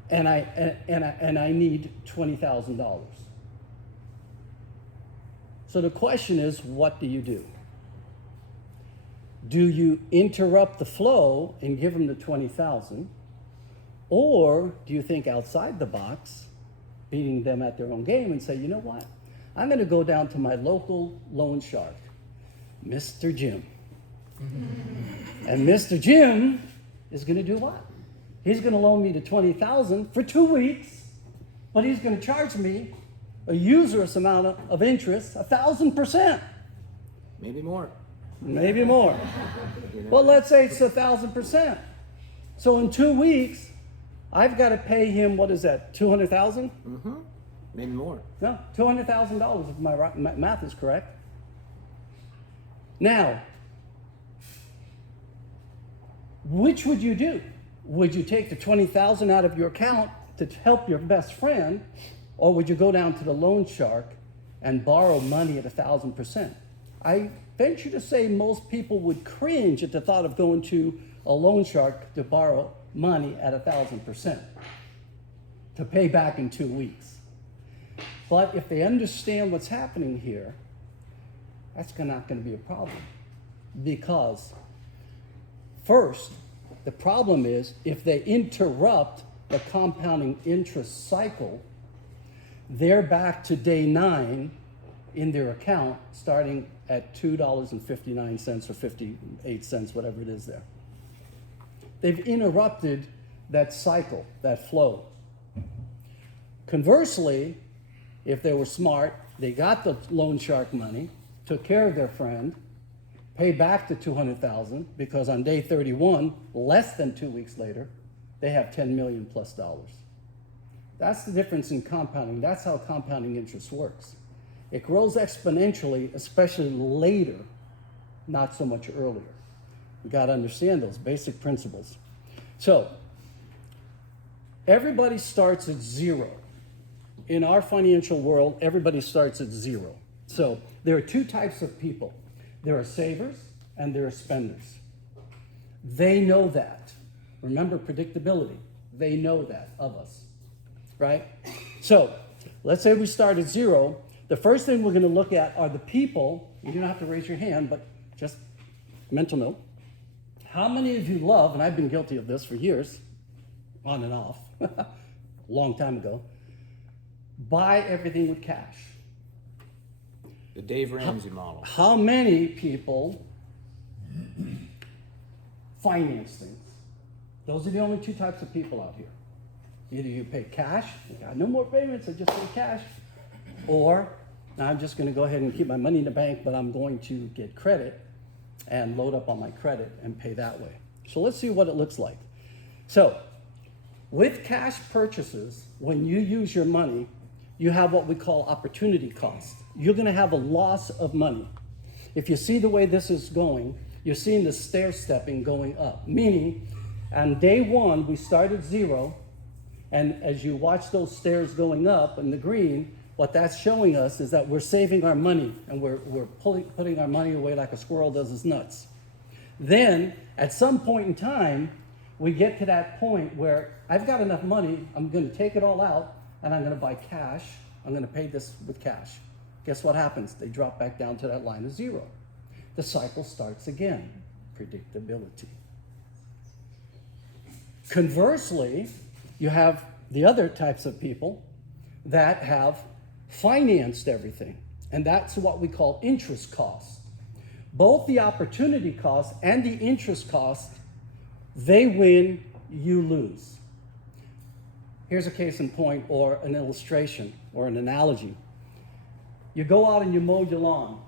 and I need $20,000. So the question is, what do you do? Do you interrupt the flow and give them the 20,000? Or do you think outside the box, beating them at their own game, and say, you know what? I'm going to go down to my local loan shark, Mr. Jim. And Mr. Jim is going to do what? He's going to loan me the 20,000 for 2 weeks, but he's going to charge me a usurious amount of interest, 1,000%. Maybe more. Maybe more. Well, let's say it's 1,000%. So in 2 weeks, I've got to pay him, what is that, 200,000? Mm-hmm. Maybe more. No, $200,000 if my math is correct. Now, which would you do? Would you take the 20,000 out of your account to help your best friend, or would you go down to the loan shark and borrow money at 1,000%? I venture to say most people would cringe at the thought of going to a loan shark to borrow money at 1,000% to pay back in 2 weeks. But if they understand what's happening here, that's not going to be a problem. Because first, the problem is if they interrupt the compounding interest cycle, they're back to day 9 in their account, starting at $2.59 or 58 cents, whatever it is there. They've interrupted that cycle, that flow. Conversely, if they were smart, they got the loan shark money, took care of their friend, paid back the 200,000 because on day 31, less than 2 weeks later, they have $10 million plus. That's the difference in compounding. That's how compounding interest works. It grows exponentially, especially later, not so much earlier. We got to understand those basic principles. So, everybody starts at 0. In our financial world, everybody starts at 0. So, there are 2 types of people. There are savers and there are spenders. They know that. Remember predictability. They know that of us, right? So, let's say we start at 0. The first thing we're going to look at are the people. You don't have to raise your hand, but just mental note. How many of you love, and I've been guilty of this for years, on and off, a long time ago, buy everything with cash? The Dave Ramsey model. How many people finance things? Those are the only 2 types of people out here. Either you pay cash, you got no more payments, I just pay cash, or I'm just going to go ahead and keep my money in the bank, but I'm going to get credit and load up on my credit and pay that way. So let's see what it looks like. So with cash purchases, when you use your money, you have what we call opportunity cost. You're going to have a loss of money. If you see the way this is going, you're seeing the stair stepping going up, meaning on day 1, we start at 0, and as you watch those stairs going up in the green, what that's showing us is that we're saving our money and we're putting our money away like a squirrel does his nuts. Then, at some point in time, we get to that point where I've got enough money, I'm going to take it all out, and I'm going to buy cash. I'm going to pay this with cash. Guess what happens? They drop back down to that line of 0. The cycle starts again. Predictability. Conversely, you have the other types of people that have financed everything, and that's what we call interest cost. Both the opportunity cost and the interest cost, they win, you lose. Here's a case in point, or an illustration, or an analogy. You go out and you mow your lawn.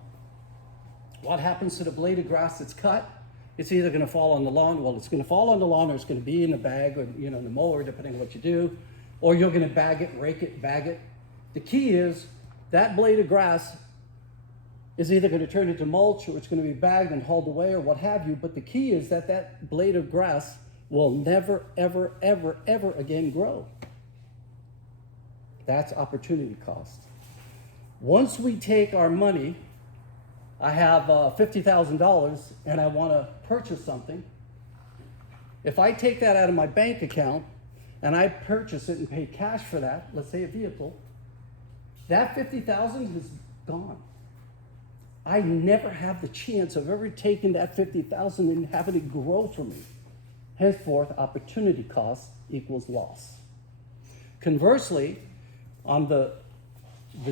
What happens to the blade of grass that's cut? it's either going to fall on the lawn. Well, it's going to fall on the lawn, or it's going to be in the bag, or in the mower, depending on what you do, or you're going to bag it, rake it, bag it. The key is that blade of grass is either going to turn into mulch, or it's going to be bagged and hauled away, or what have you. But the key is that that blade of grass will never, ever, ever, ever again grow. That's opportunity cost. Once we take our money, I have $50,000 and I want to purchase something. If I take that out of my bank account and I purchase it and pay cash for that, let's say a vehicle, that $50,000 is gone. I never have the chance of ever taking that $50,000 and having it grow for me. Henceforth, opportunity cost equals loss. Conversely, on the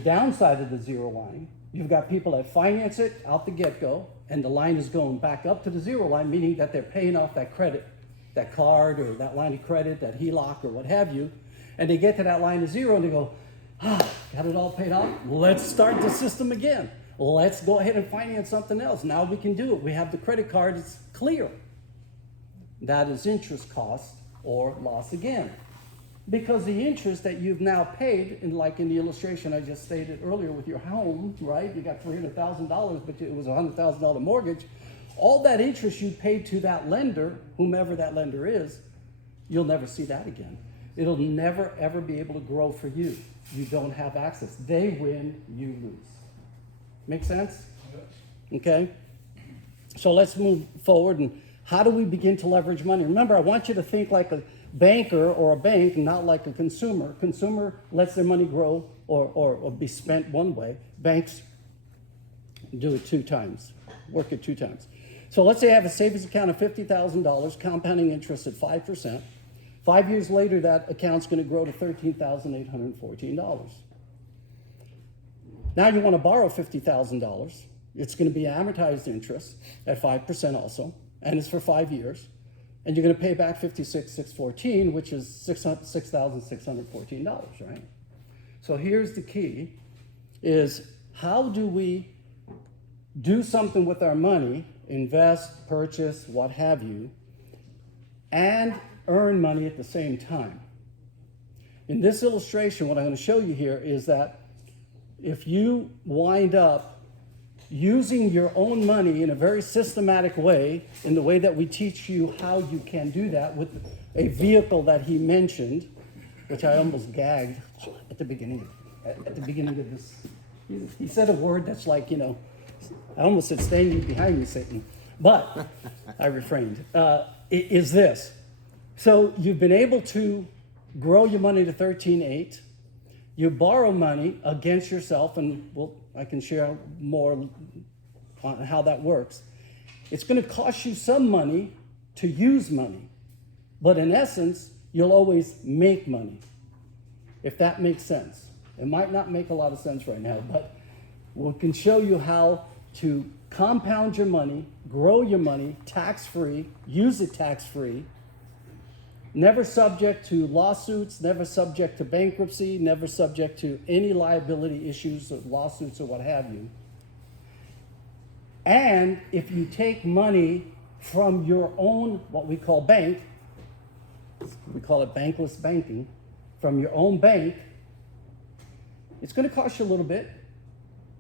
downside of the zero line, you've got people that finance it out the get-go, and the line is going back up to the zero line, meaning that they're paying off that credit, that card or that line of credit, that HELOC or what have you, and they get to that line of zero and they go, got it all paid off? Let's start the system again. Let's go ahead and finance something else. Now we can do it. We have the credit card, it's clear. That is interest cost or loss again. Because the interest that you've now paid, like in the illustration I just stated earlier with your home, right? You got $300,000, but it was a $100,000 mortgage. All that interest you paid to that lender, whomever that lender is, you'll never see that again. It'll never, ever be able to grow for you. You don't have access. They win, you lose. Make sense? Okay? So let's move forward. And how do we begin to leverage money? Remember, I want you to think like a banker or a bank, not like a consumer. Consumer lets their money grow or be spent one way. Banks do it two times, work it two times. So let's say I have a savings account of $50,000, compounding interest at 5%. 5 years later, that account's going to grow to $13,814. Now you want to borrow $50,000. It's going to be amortized interest at 5% also, and it's for 5 years. And you're going to pay back $56,614, which is $6,614, right? So here's the key, is how do we do something with our money, invest, purchase, what have you, and earn money at the same time? In this illustration, what I'm going to show you here is that if you wind up using your own money in a very systematic way, in the way that we teach you how you can do that with a vehicle that he mentioned, which I almost gagged at the beginning of this. He said a word that's like, I almost said, standing behind me, Satan, but I refrained. Is this. So you've been able to grow your money to 13.8. You borrow money against yourself, and I can share more on how that works. It's going to cost you some money to use money, but in essence, you'll always make money, if that makes sense. It might not make a lot of sense right now, but we can show you how to compound your money, grow your money tax-free, use it tax-free, never subject to lawsuits, never subject to bankruptcy, never subject to any liability issues or lawsuits or what have you. And if you take money from your own, what we call bank, we call it Bankless Banking, from your own bank, it's going to cost you a little bit,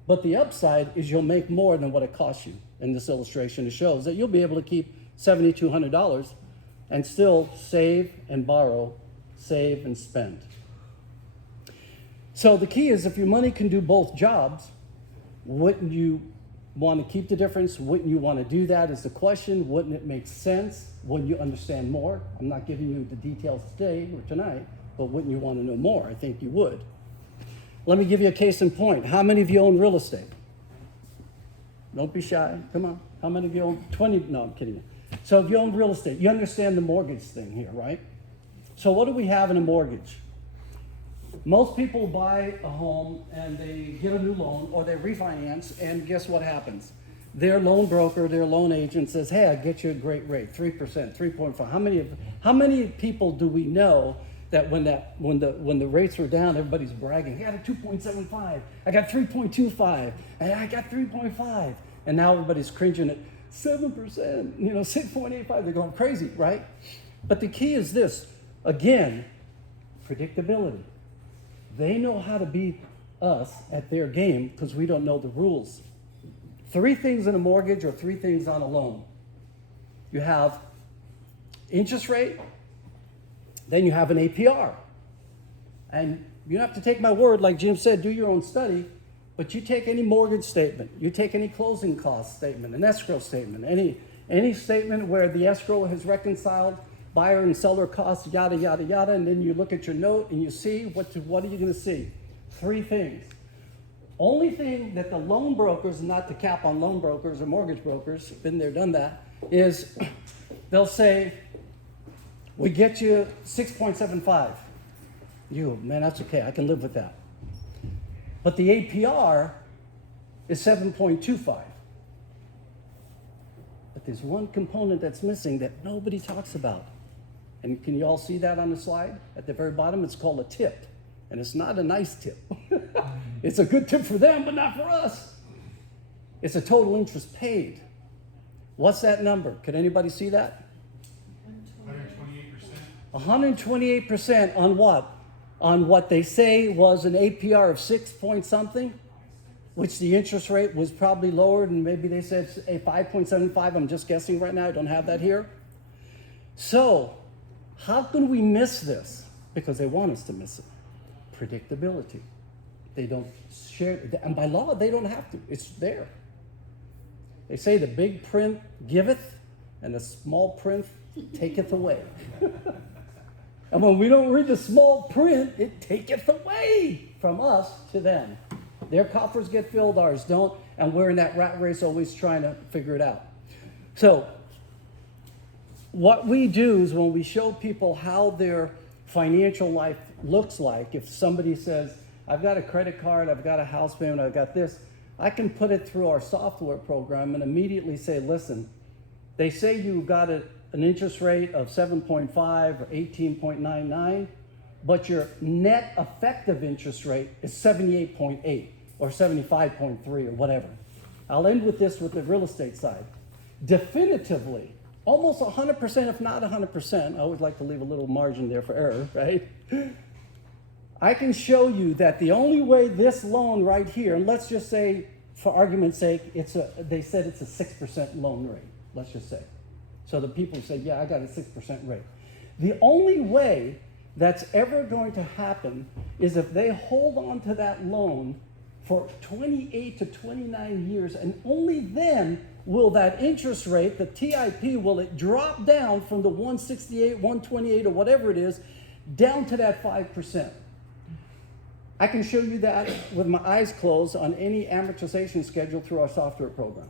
but the upside is you'll make more than what it costs you. In this illustration, it shows that you'll be able to keep $7,200 and still save and borrow, save and spend. So the key is, if your money can do both jobs, wouldn't you want to keep the difference? Wouldn't you want to do that is the question. Wouldn't it make sense? Wouldn't you understand more? I'm not giving you the details today or tonight, but wouldn't you want to know more? I think you would. Let me give you a case in point. How many of you own real estate? Don't be shy. Come on. How many of you own 20? No, I'm kidding you. So if you own real estate, you understand the mortgage thing here, right? So what do we have in a mortgage? Most people buy a home and they get a new loan or they refinance, and guess what happens? Their loan broker, their loan agent says, hey, I get you a great rate, 3%, 3.5. How many people do we know that when the rates were down, everybody's bragging, I got a 2.75, I got 3.25, and I got 3.5. And now everybody's cringing at 7%, 6.85, they're going crazy, right? But the key is this, again, predictability. They know how to beat us at their game because we don't know the rules. 3 things in a mortgage or 3 things on a loan. You have interest rate, then you have an APR. And you don't have to take my word, like Jim said, do your own study, but you take any mortgage statement, you take any closing cost statement, an escrow statement, any statement where the escrow has reconciled buyer and seller costs, yada, yada, yada, and then you look at your note and you see, what are you gonna see? 3 things. Only thing that the loan brokers, not to cap on loan brokers or mortgage brokers, been there, done that, is they'll say, we get you 6.75. Man, that's okay, I can live with that. But the APR is 7.25. But there's one component that's missing that nobody talks about. And can you all see that on the slide? At the very bottom, it's called a tip. And it's not a nice tip. It's a good tip for them, but not for us. It's a total interest paid. What's that number? Can anybody see that? 128%. 128% on what? On what they say was an APR of 6 point something, which the interest rate was probably lowered, and maybe they said a 5.75. I'm just guessing right now. I don't have that here. So, how can we miss this? Because they want us to miss it. Predictability. They don't share, and by law, they don't have to. It's there. They say the big print giveth, and the small print taketh away. And when we don't read the small print, it taketh away from us to them. Their coffers get filled, ours don't, and we're in that rat race always trying to figure it out. So, what we do is when we show people how their financial life looks like, if somebody says, I've got a credit card, I've got a house payment, I've got this, I can put it through our software program and immediately say, listen, they say you've got an interest rate of 7.5 or 18.99, but your net effective interest rate is 78.8 or 75.3 or whatever. I'll end with this with the real estate side. Definitively, almost 100%, if not 100%, I always like to leave a little margin there for error, right? I can show you that the only way this loan right here, and let's just say, for argument's sake, they said it's a 6% loan rate, let's just say. So the people say, yeah, I got a 6% rate. The only way that's ever going to happen is if they hold on to that loan for 28 to 29 years, and only then will that interest rate, the TIP, will it drop down from the 168, 128, or whatever it is, down to that 5%. I can show you that with my eyes closed on any amortization schedule through our software program.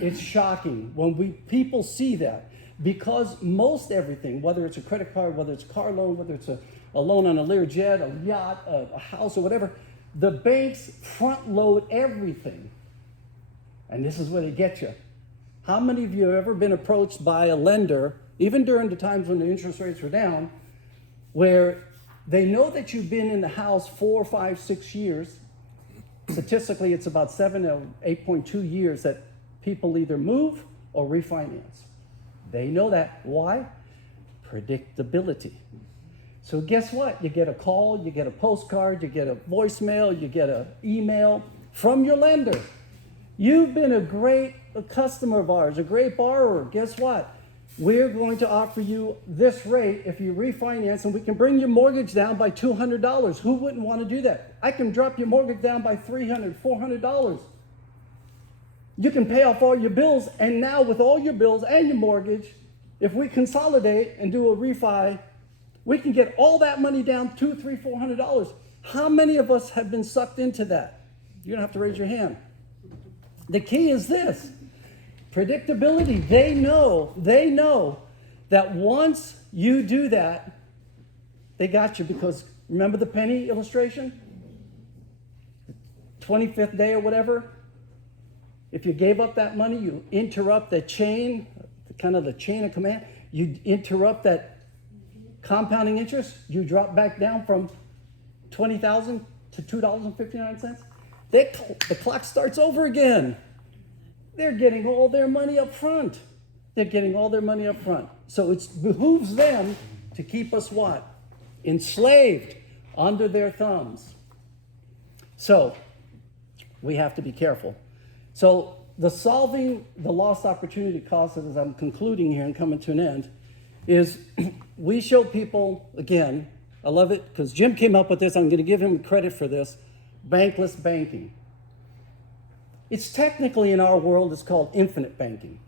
It's shocking when people see that, because most everything, whether it's a credit card, whether it's a car loan, whether it's a loan on a Learjet, a yacht, a house, or whatever, the banks front load everything. And this is where they get you. How many of you have ever been approached by a lender, even during the times when the interest rates were down, where they know that you've been in the house 4, 5, 6 years? Statistically, it's about 7 or 8.2 years that people either move or refinance. They know that. Why? Predictability. So guess what? You get a call, you get a postcard, you get a voicemail, you get an email from your lender. You've been a great customer of ours, a great borrower. Guess what? We're going to offer you this rate if you refinance, and we can bring your mortgage down by $200. Who wouldn't want to do that? I can drop your mortgage down by $300, $400. You can pay off all your bills, and now with all your bills and your mortgage, if we consolidate and do a refi, we can get all that money down $200, $300, $400. How many of us have been sucked into that? You don't have to raise your hand. The key is this. Predictability. They know that once you do that, they got you, because remember the penny illustration? 25th day or whatever? If you gave up that money, you interrupt the chain, kind of the chain of command, you interrupt that compounding interest, you drop back down from $20,000 to $2.59. The clock starts over again. they're getting all their money up front. They're getting all their money up front. So it behooves them to keep us what? Enslaved under their thumbs. So we have to be careful. So the solving the lost opportunity cost, as I'm concluding here and coming to an end, is we show people, again, I love it because Jim came up with this. I'm going to give him credit for this. Bankless banking. It's technically in our world, it's called infinite banking.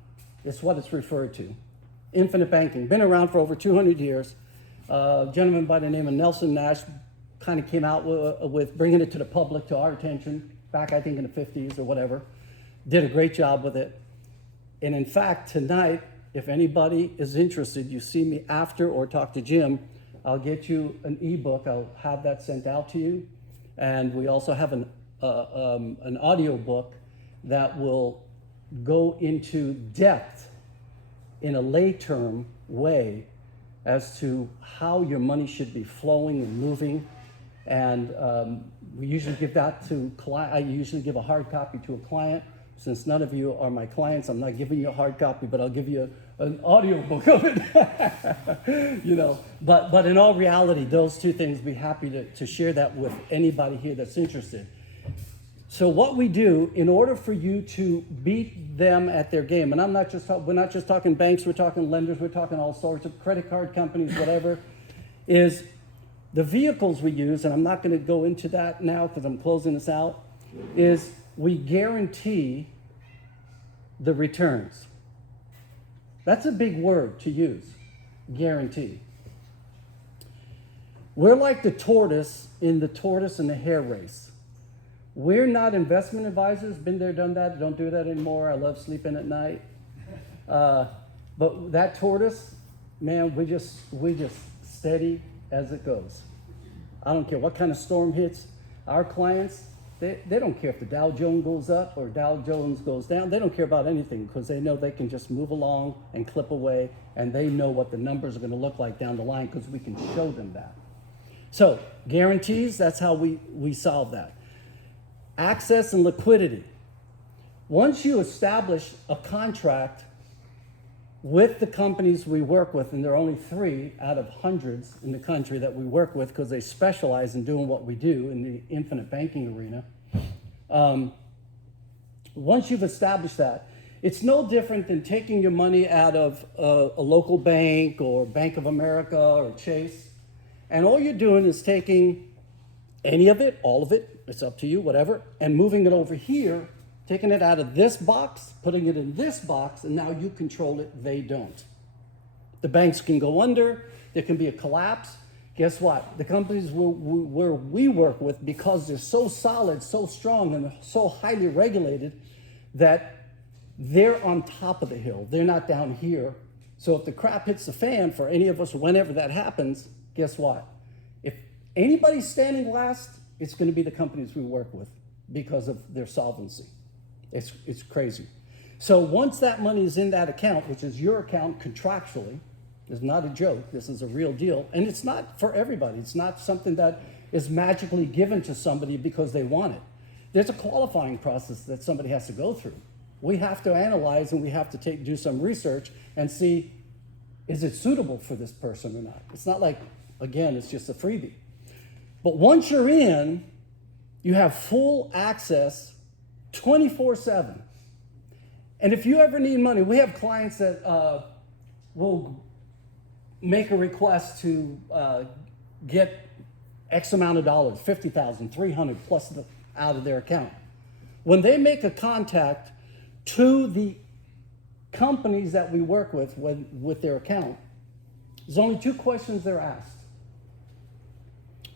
It's what it's referred to. Infinite banking. Been around for over 200 years. A gentleman by the name of Nelson Nash kind of came out with bringing it to the public, to our attention, back I think in the 50s or whatever. Did a great job with it. And in fact, tonight, if anybody is interested, you see me after or talk to Jim, I'll get you an ebook. I'll have that sent out to you. And we also have an audio book that will go into depth in a lay term way as to how your money should be flowing and moving. And we usually give that to client. I usually give a hard copy to a client. Since none of you are my clients, I'm not giving you a hard copy, but I'll give you an audio book of it. You know, but in all reality, those two things, be happy to share that with anybody here that's interested. So what we do in order for you to beat them at their game, and we're not just talking banks, we're talking lenders, we're talking all sorts of credit card companies, whatever, is the vehicles we use, and I'm not going to go into that now because I'm closing this out, is we guarantee the returns. That's a big word to use, guarantee. We're like the tortoise in the tortoise and the hare race. We're not investment advisors, been there, done that, don't do that anymore. I love sleeping at night. But that tortoise, man, we just steady as it goes. I don't care what kind of storm hits. Our clients, they don't care if the Dow Jones goes up or Dow Jones goes down. They don't care about anything because they know they can just move along and clip away, and they know what the numbers are going to look like down the line because we can show them that. So guarantees, that's how we solve that. Access and liquidity. Once you establish a contract with the companies we work with, and there are only 3 out of hundreds in the country that we work with because they specialize in doing what we do in the infinite banking arena. Once you've established that, it's no different than taking your money out of a local bank or Bank of America or Chase, and all you're doing is taking any of it, all of it, it's up to you, whatever, and moving it over here, taking it out of this box, putting it in this box, and now you control it, they don't. The banks can go under, there can be a collapse. Guess what? The companies where we work with, because they're so solid, so strong, and so highly regulated, that they're on top of the hill. They're not down here. So if the crap hits the fan for any of us, whenever that happens, guess what? If anybody's standing last, it's going to be the companies we work with because of their solvency. It's crazy. So once that money is in that account, which is your account contractually, is not a joke, this is a real deal, and it's not for everybody. It's not something that is magically given to somebody because they want it. There's a qualifying process that somebody has to go through. We have to analyze and we have to do some research and see, is it suitable for this person or not? It's not like, again, it's just a freebie. But once you're in, you have full access 24/7. And if you ever need money, we have clients that will make a request to get X amount of dollars, 50,000, 300 plus out of their account. When they make a contact to the companies that we work with their account, there's only 2 questions they're asked.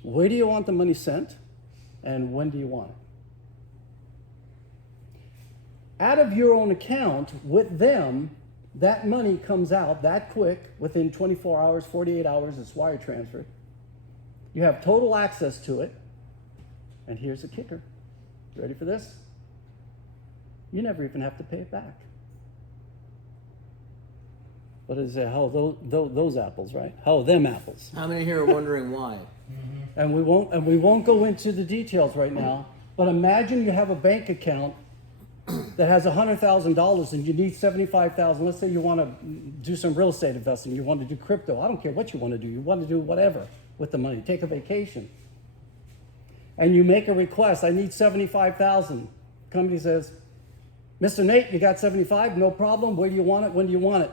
Where do you want the money sent? And when do you want it? Out of your own account with them, that money comes out that quick, within 24 hours, 48 hours, it's wire transferred. You have total access to it. And here's the kicker. You ready for this? You never even have to pay it back. What is it? How those apples, right? How them apples. How many here are wondering why? And we won't go into the details right now, but imagine you have a bank account that has $100,000 and you need $75,000, let's say you want to do some real estate investing, you want to do crypto, I don't care what you want to do, you want to do whatever with the money, take a vacation. And you make a request, I need $75,000. Company says, Mr. Nate, you got 75, no problem, where do you want it, when do you want it?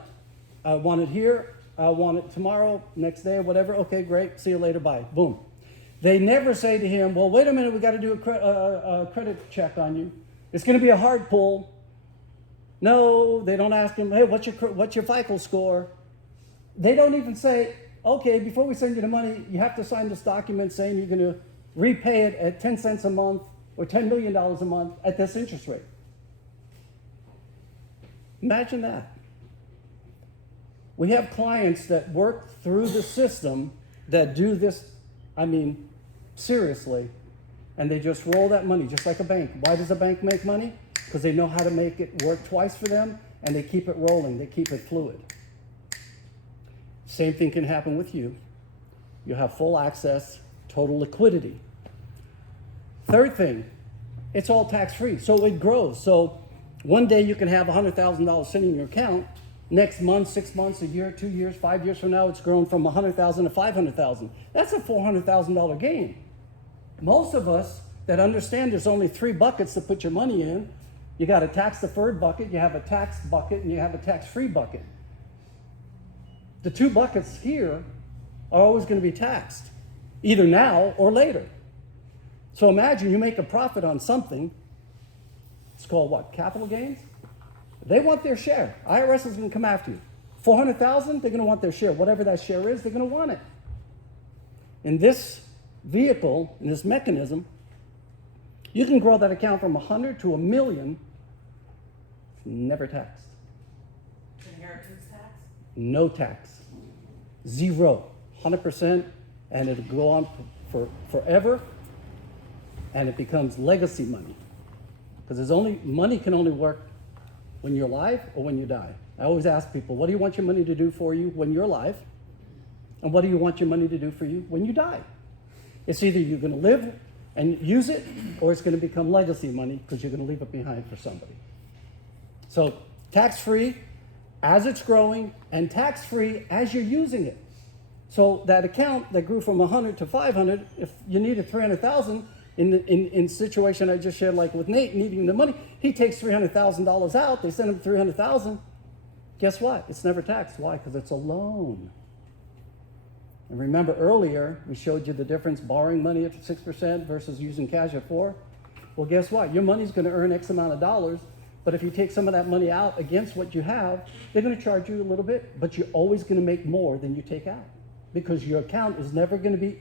I want it here, I want it tomorrow, next day, whatever, okay, great, see you later, bye, boom. They never say to him, well, wait a minute, we got to do a credit check on you. It's going to be a hard pull. No, they don't ask him, hey, what's your FICO score? They don't even say, okay, before we send you the money, you have to sign this document saying you're going to repay it at 10 cents a month or $10 million a month at this interest rate. Imagine that. We have clients that work through the system that do this, I mean, seriously, and they just roll that money just like a bank. Why does a bank make money? Because they know how to make it work twice for them, and they keep it rolling, they keep it fluid. Same thing can happen with you. You have full access, total liquidity. Third thing, it's all tax-free, so it grows. So one day you can have $100,000 sitting in your account. Next month, 6 months, a year, 2 years, 5 years from now, it's grown from $100,000 to $500,000. That's a $400,000 gain. Most of us that understand there's only 3 buckets to put your money in. You got a tax-deferred bucket, you have a tax bucket, and you have a tax-free bucket. The 2 buckets here are always going to be taxed, either now or later. So imagine you make a profit on something. It's called what? Capital gains? They want their share. IRS is going to come after you. $400,000, they're going to want their share. Whatever that share is, they're going to want it. In this vehicle, in this mechanism, you can grow that account from 100 to 1 million, never taxed. Inheritance tax? No tax. 0. 100%, and it'll go on for forever, and it becomes legacy money. Because money can only work when you're alive or when you die. I always ask people, what do you want your money to do for you when you're alive? And what do you want your money to do for you when you die? It's either you're going to live and use it, or it's going to become legacy money because you're going to leave it behind for somebody. So tax-free as it's growing, and tax-free as you're using it. So that account that grew from 100 to 500, if you needed 300,000, in situation I just shared, like with Nate needing the money, he takes $300,000 out, they send him 300,000. Guess what? It's never taxed. Why? Because it's a loan. And remember earlier, we showed you the difference borrowing money at 6% versus using cash at 4%. Well, guess what? Your money's going to earn X amount of dollars, but if you take some of that money out against what you have, they're going to charge you a little bit, but you're always going to make more than you take out because your account is never going to be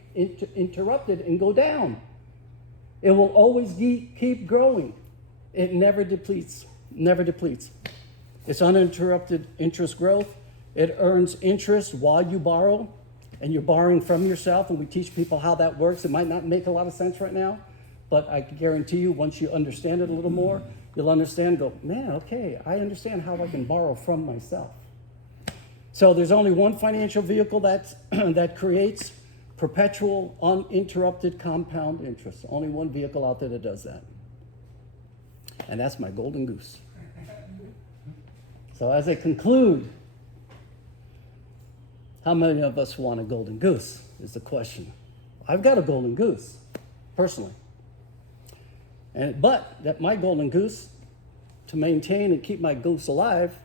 interrupted and go down. It will always keep growing. It never depletes, never depletes. It's uninterrupted interest growth. It earns interest while you borrow, and you're borrowing from yourself, and we teach people how that works. It might not make a lot of sense right now, but I guarantee you once you understand it a little more, you'll understand and go, man, okay, I understand how I can borrow from myself. So there's only one financial vehicle that creates perpetual, uninterrupted compound interest. Only one vehicle out there that does that. And that's my golden goose. So as I conclude, how many of us want a golden goose is the question. I've got a golden goose, personally. But that my golden goose, to maintain and keep my goose alive,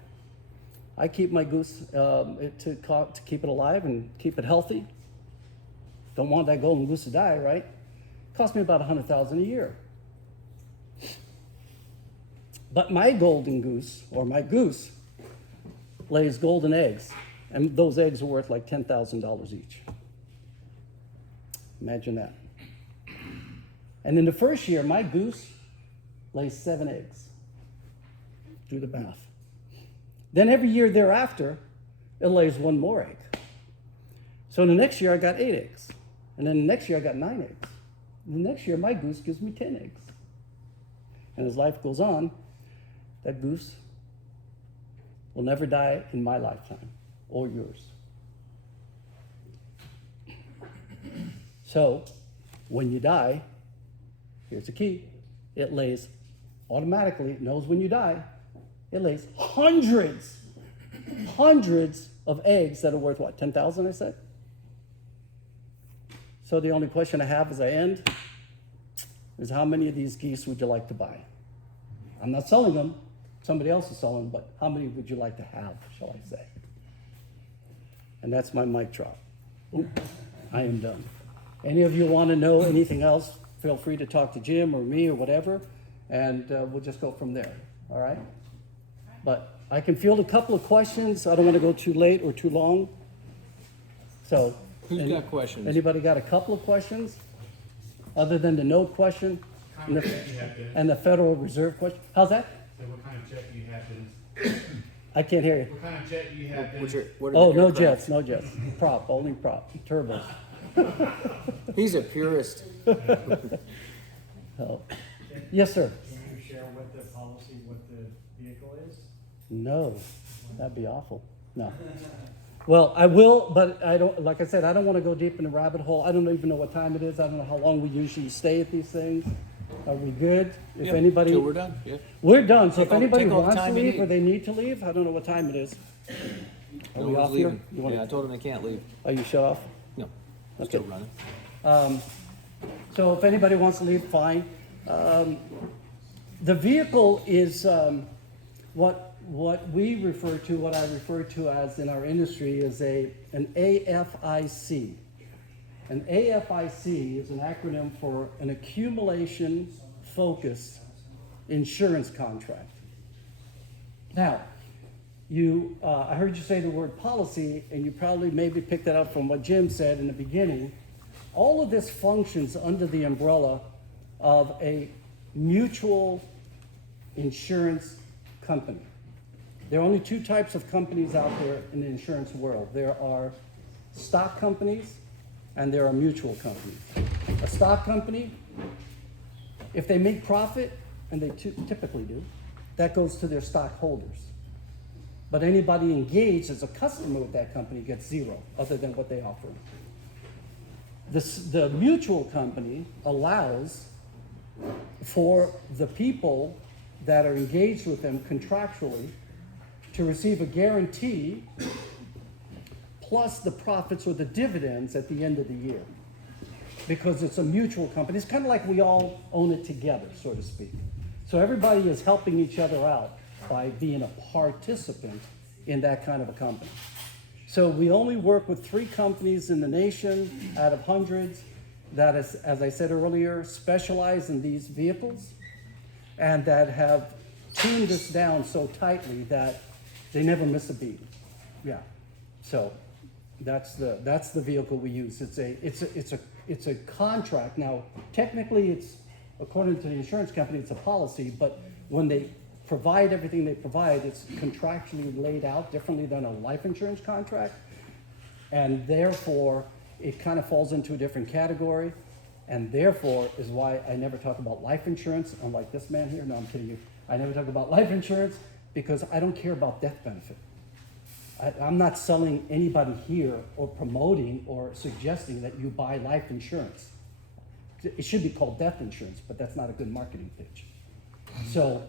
I keep my goose to keep it alive and keep it healthy. Don't want that golden goose to die, right? Cost me about $100,000 a year. But my golden goose, or my goose, lays golden eggs, and those eggs are worth like $10,000 each. Imagine that. And in the first year, my goose lays 7 eggs. Do the math. Then every year thereafter, it lays 1 more egg. So the next year, I got 8 eggs. And then the next year, I got 9 eggs. And the next year, my goose gives me 10 eggs. And as life goes on, that goose will never die in my lifetime or yours. So when you die, here's the key. It lays automatically, it knows when you die. It lays hundreds of eggs that are worth what, 10,000, I said? So the only question I have as I end is how many of these geese would you like to buy? I'm not selling them, somebody else is selling them, but how many would you like to have, shall I say? And that's my mic drop. Oop, I am done. Any of you want to know anything else, feel free to talk to Jim or me or whatever, and we'll just go from there, all right? But I can field a couple of questions. I don't want to go too late or too long. So, Who's got questions? Anybody got a couple of questions? Other than the note question and the Federal Reserve question? How's that? So what kind of jet do you have, Dennis? I can't hear you. What kind of jet do you have, What's Dennis? your, what are Oh, the no aircraft? jets, no jets. Prop, only prop, turbos. He's a purist. Oh. Yes, sir. Can you share what the policy, what the vehicle is? No, that'd be awful. No. Well, I will, but I don't, like I said, I don't want to go deep in the rabbit hole. I don't even know what time it is. I don't know how long we usually stay at these things. Are we good? If Yeah, anybody. till we're done. Yeah. We're done, so Take if all- anybody take all the wants to time you leave need. or they need to leave, I don't know what time it is. Are No we one's off here? leaving. You wanna- Yeah, I told him they can't leave. Are you shut off? No, Okay. still running. So if anybody wants to leave, fine. The vehicle is what we refer to, what I refer to as in our industry is an AFIC. An AFIC is an acronym for an accumulation focused insurance contract. Now, I heard you say the word policy, and you probably maybe picked that up from what Jim said in the beginning. All of this functions under the umbrella of a mutual insurance company. There are only two types of companies out there in the insurance world. There are stock companies and there are mutual companies. A stock company, if they make profit, and they typically do, that goes to their stockholders. But anybody engaged as a customer with that company gets zero, other than what they offer. The mutual company allows for the people that are engaged with them contractually to receive a guarantee plus the profits or the dividends at the end of the year. Because it's a mutual company. It's kind of like we all own it together, so to speak. So everybody is helping each other out by being a participant in that kind of a company. So we only work with 3 companies in the nation out of hundreds that is, as I said earlier, specialize in these vehicles and that have tuned this down so tightly that they never miss a beat. Yeah. So that's the vehicle we use. It's a contract. Now, technically it's, according to the insurance company, it's a policy, but when they provide everything they provide, it's contractually laid out differently than a life insurance contract. And therefore, it kind of falls into a different category. And therefore is why I never talk about life insurance, unlike this man here. No, I'm kidding you. I never talk about life insurance because I don't care about death benefit. I'm not selling anybody here or promoting or suggesting that you buy life insurance. It should be called death insurance, but that's not a good marketing pitch. So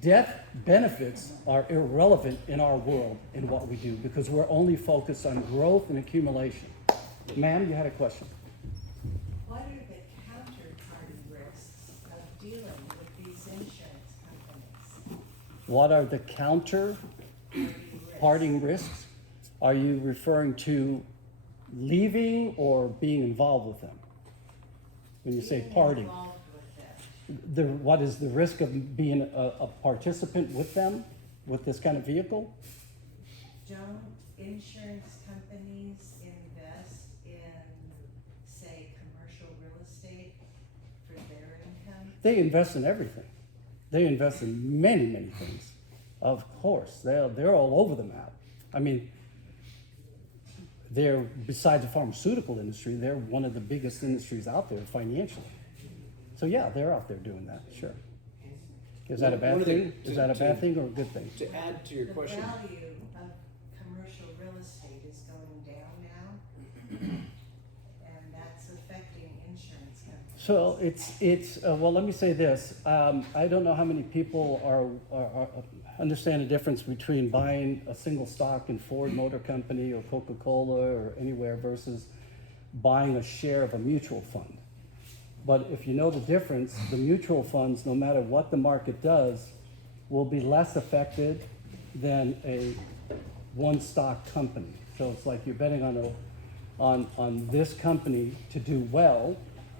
death benefits are irrelevant in our world in what we do because we're only focused on growth and accumulation. Ma'am, you had a question. What are the counterparty risks of dealing with these insurance companies? What are the counterparting risks? Are you referring to leaving or being involved with them? When you say Being parting, involved with them. what is the risk of being a participant with them, with this kind of vehicle? Don't insurance companies invest in, say, commercial real estate for their income? They invest in everything. They invest in many, many things. Of course, they're all over the map. I mean, they're, besides the pharmaceutical industry, they're one of the biggest industries out there financially. So yeah, they're out there doing that, sure. Is that a One bad of the- thing? Is that a bad thing or a good thing? To add to your The question, value of commercial real estate is going down now, and that's affecting insurance companies. So well, let me say this. I don't know how many people are understand the difference between buying a single stock in Ford Motor Company or Coca-Cola or anywhere versus buying a share of a mutual fund. But if you know the difference, the mutual funds, no matter what the market does, will be less affected than a one stock company. So it's like you're betting on this company to do well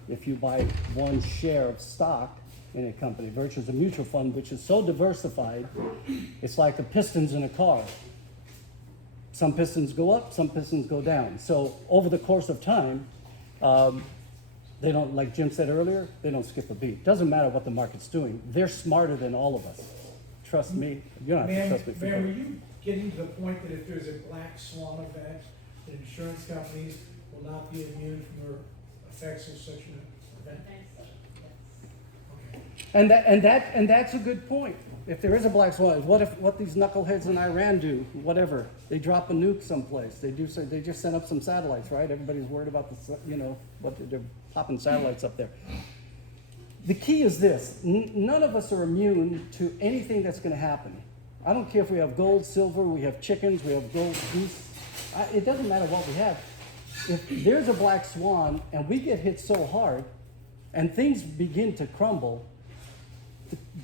if you buy one share of stock in a company versus a mutual fund, which is so diversified. It's like the pistons in a car. Some pistons go up, some pistons go down. So over the course of time, they don't, like Jim said earlier, they don't skip a beat. Doesn't matter what the market's doing. They're smarter than all of us. Trust me. You don't have to trust me. for Ma'am, that. are you getting to the point that if there's a black swan event, that insurance companies will not be immune from the effects of such an event? Okay. And that's a good point. If there is a black swan, what these knuckleheads in Iran do? Whatever, they drop a nuke someplace. They just sent up some satellites, right? Everybody's worried about they're popping satellites up there. The key is this: none of us are immune to anything that's going to happen. I don't care if we have gold, silver, we have chickens, we have gold goose. It doesn't matter what we have. If there's a black swan and we get hit so hard, and things begin to crumble,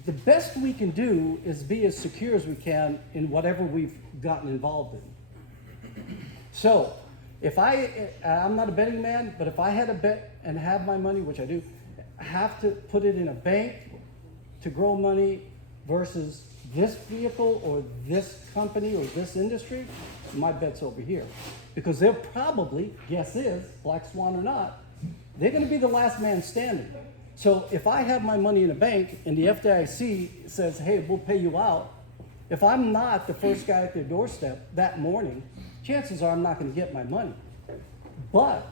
the best we can do is be as secure as we can in whatever we've gotten involved in. So, if I'm not a betting man, but if I had a bet and have my money, which I do, have to put it in a bank to grow money versus this vehicle or this company or this industry, my bet's over here. Because they'll probably, guess is, black swan or not, they're gonna be the last man standing. So if I have my money in a bank and the FDIC says, hey, we'll pay you out, if I'm not the first guy at their doorstep that morning, chances are I'm not gonna get my money. But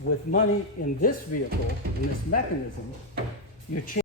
with money in this vehicle, in this mechanism, your chance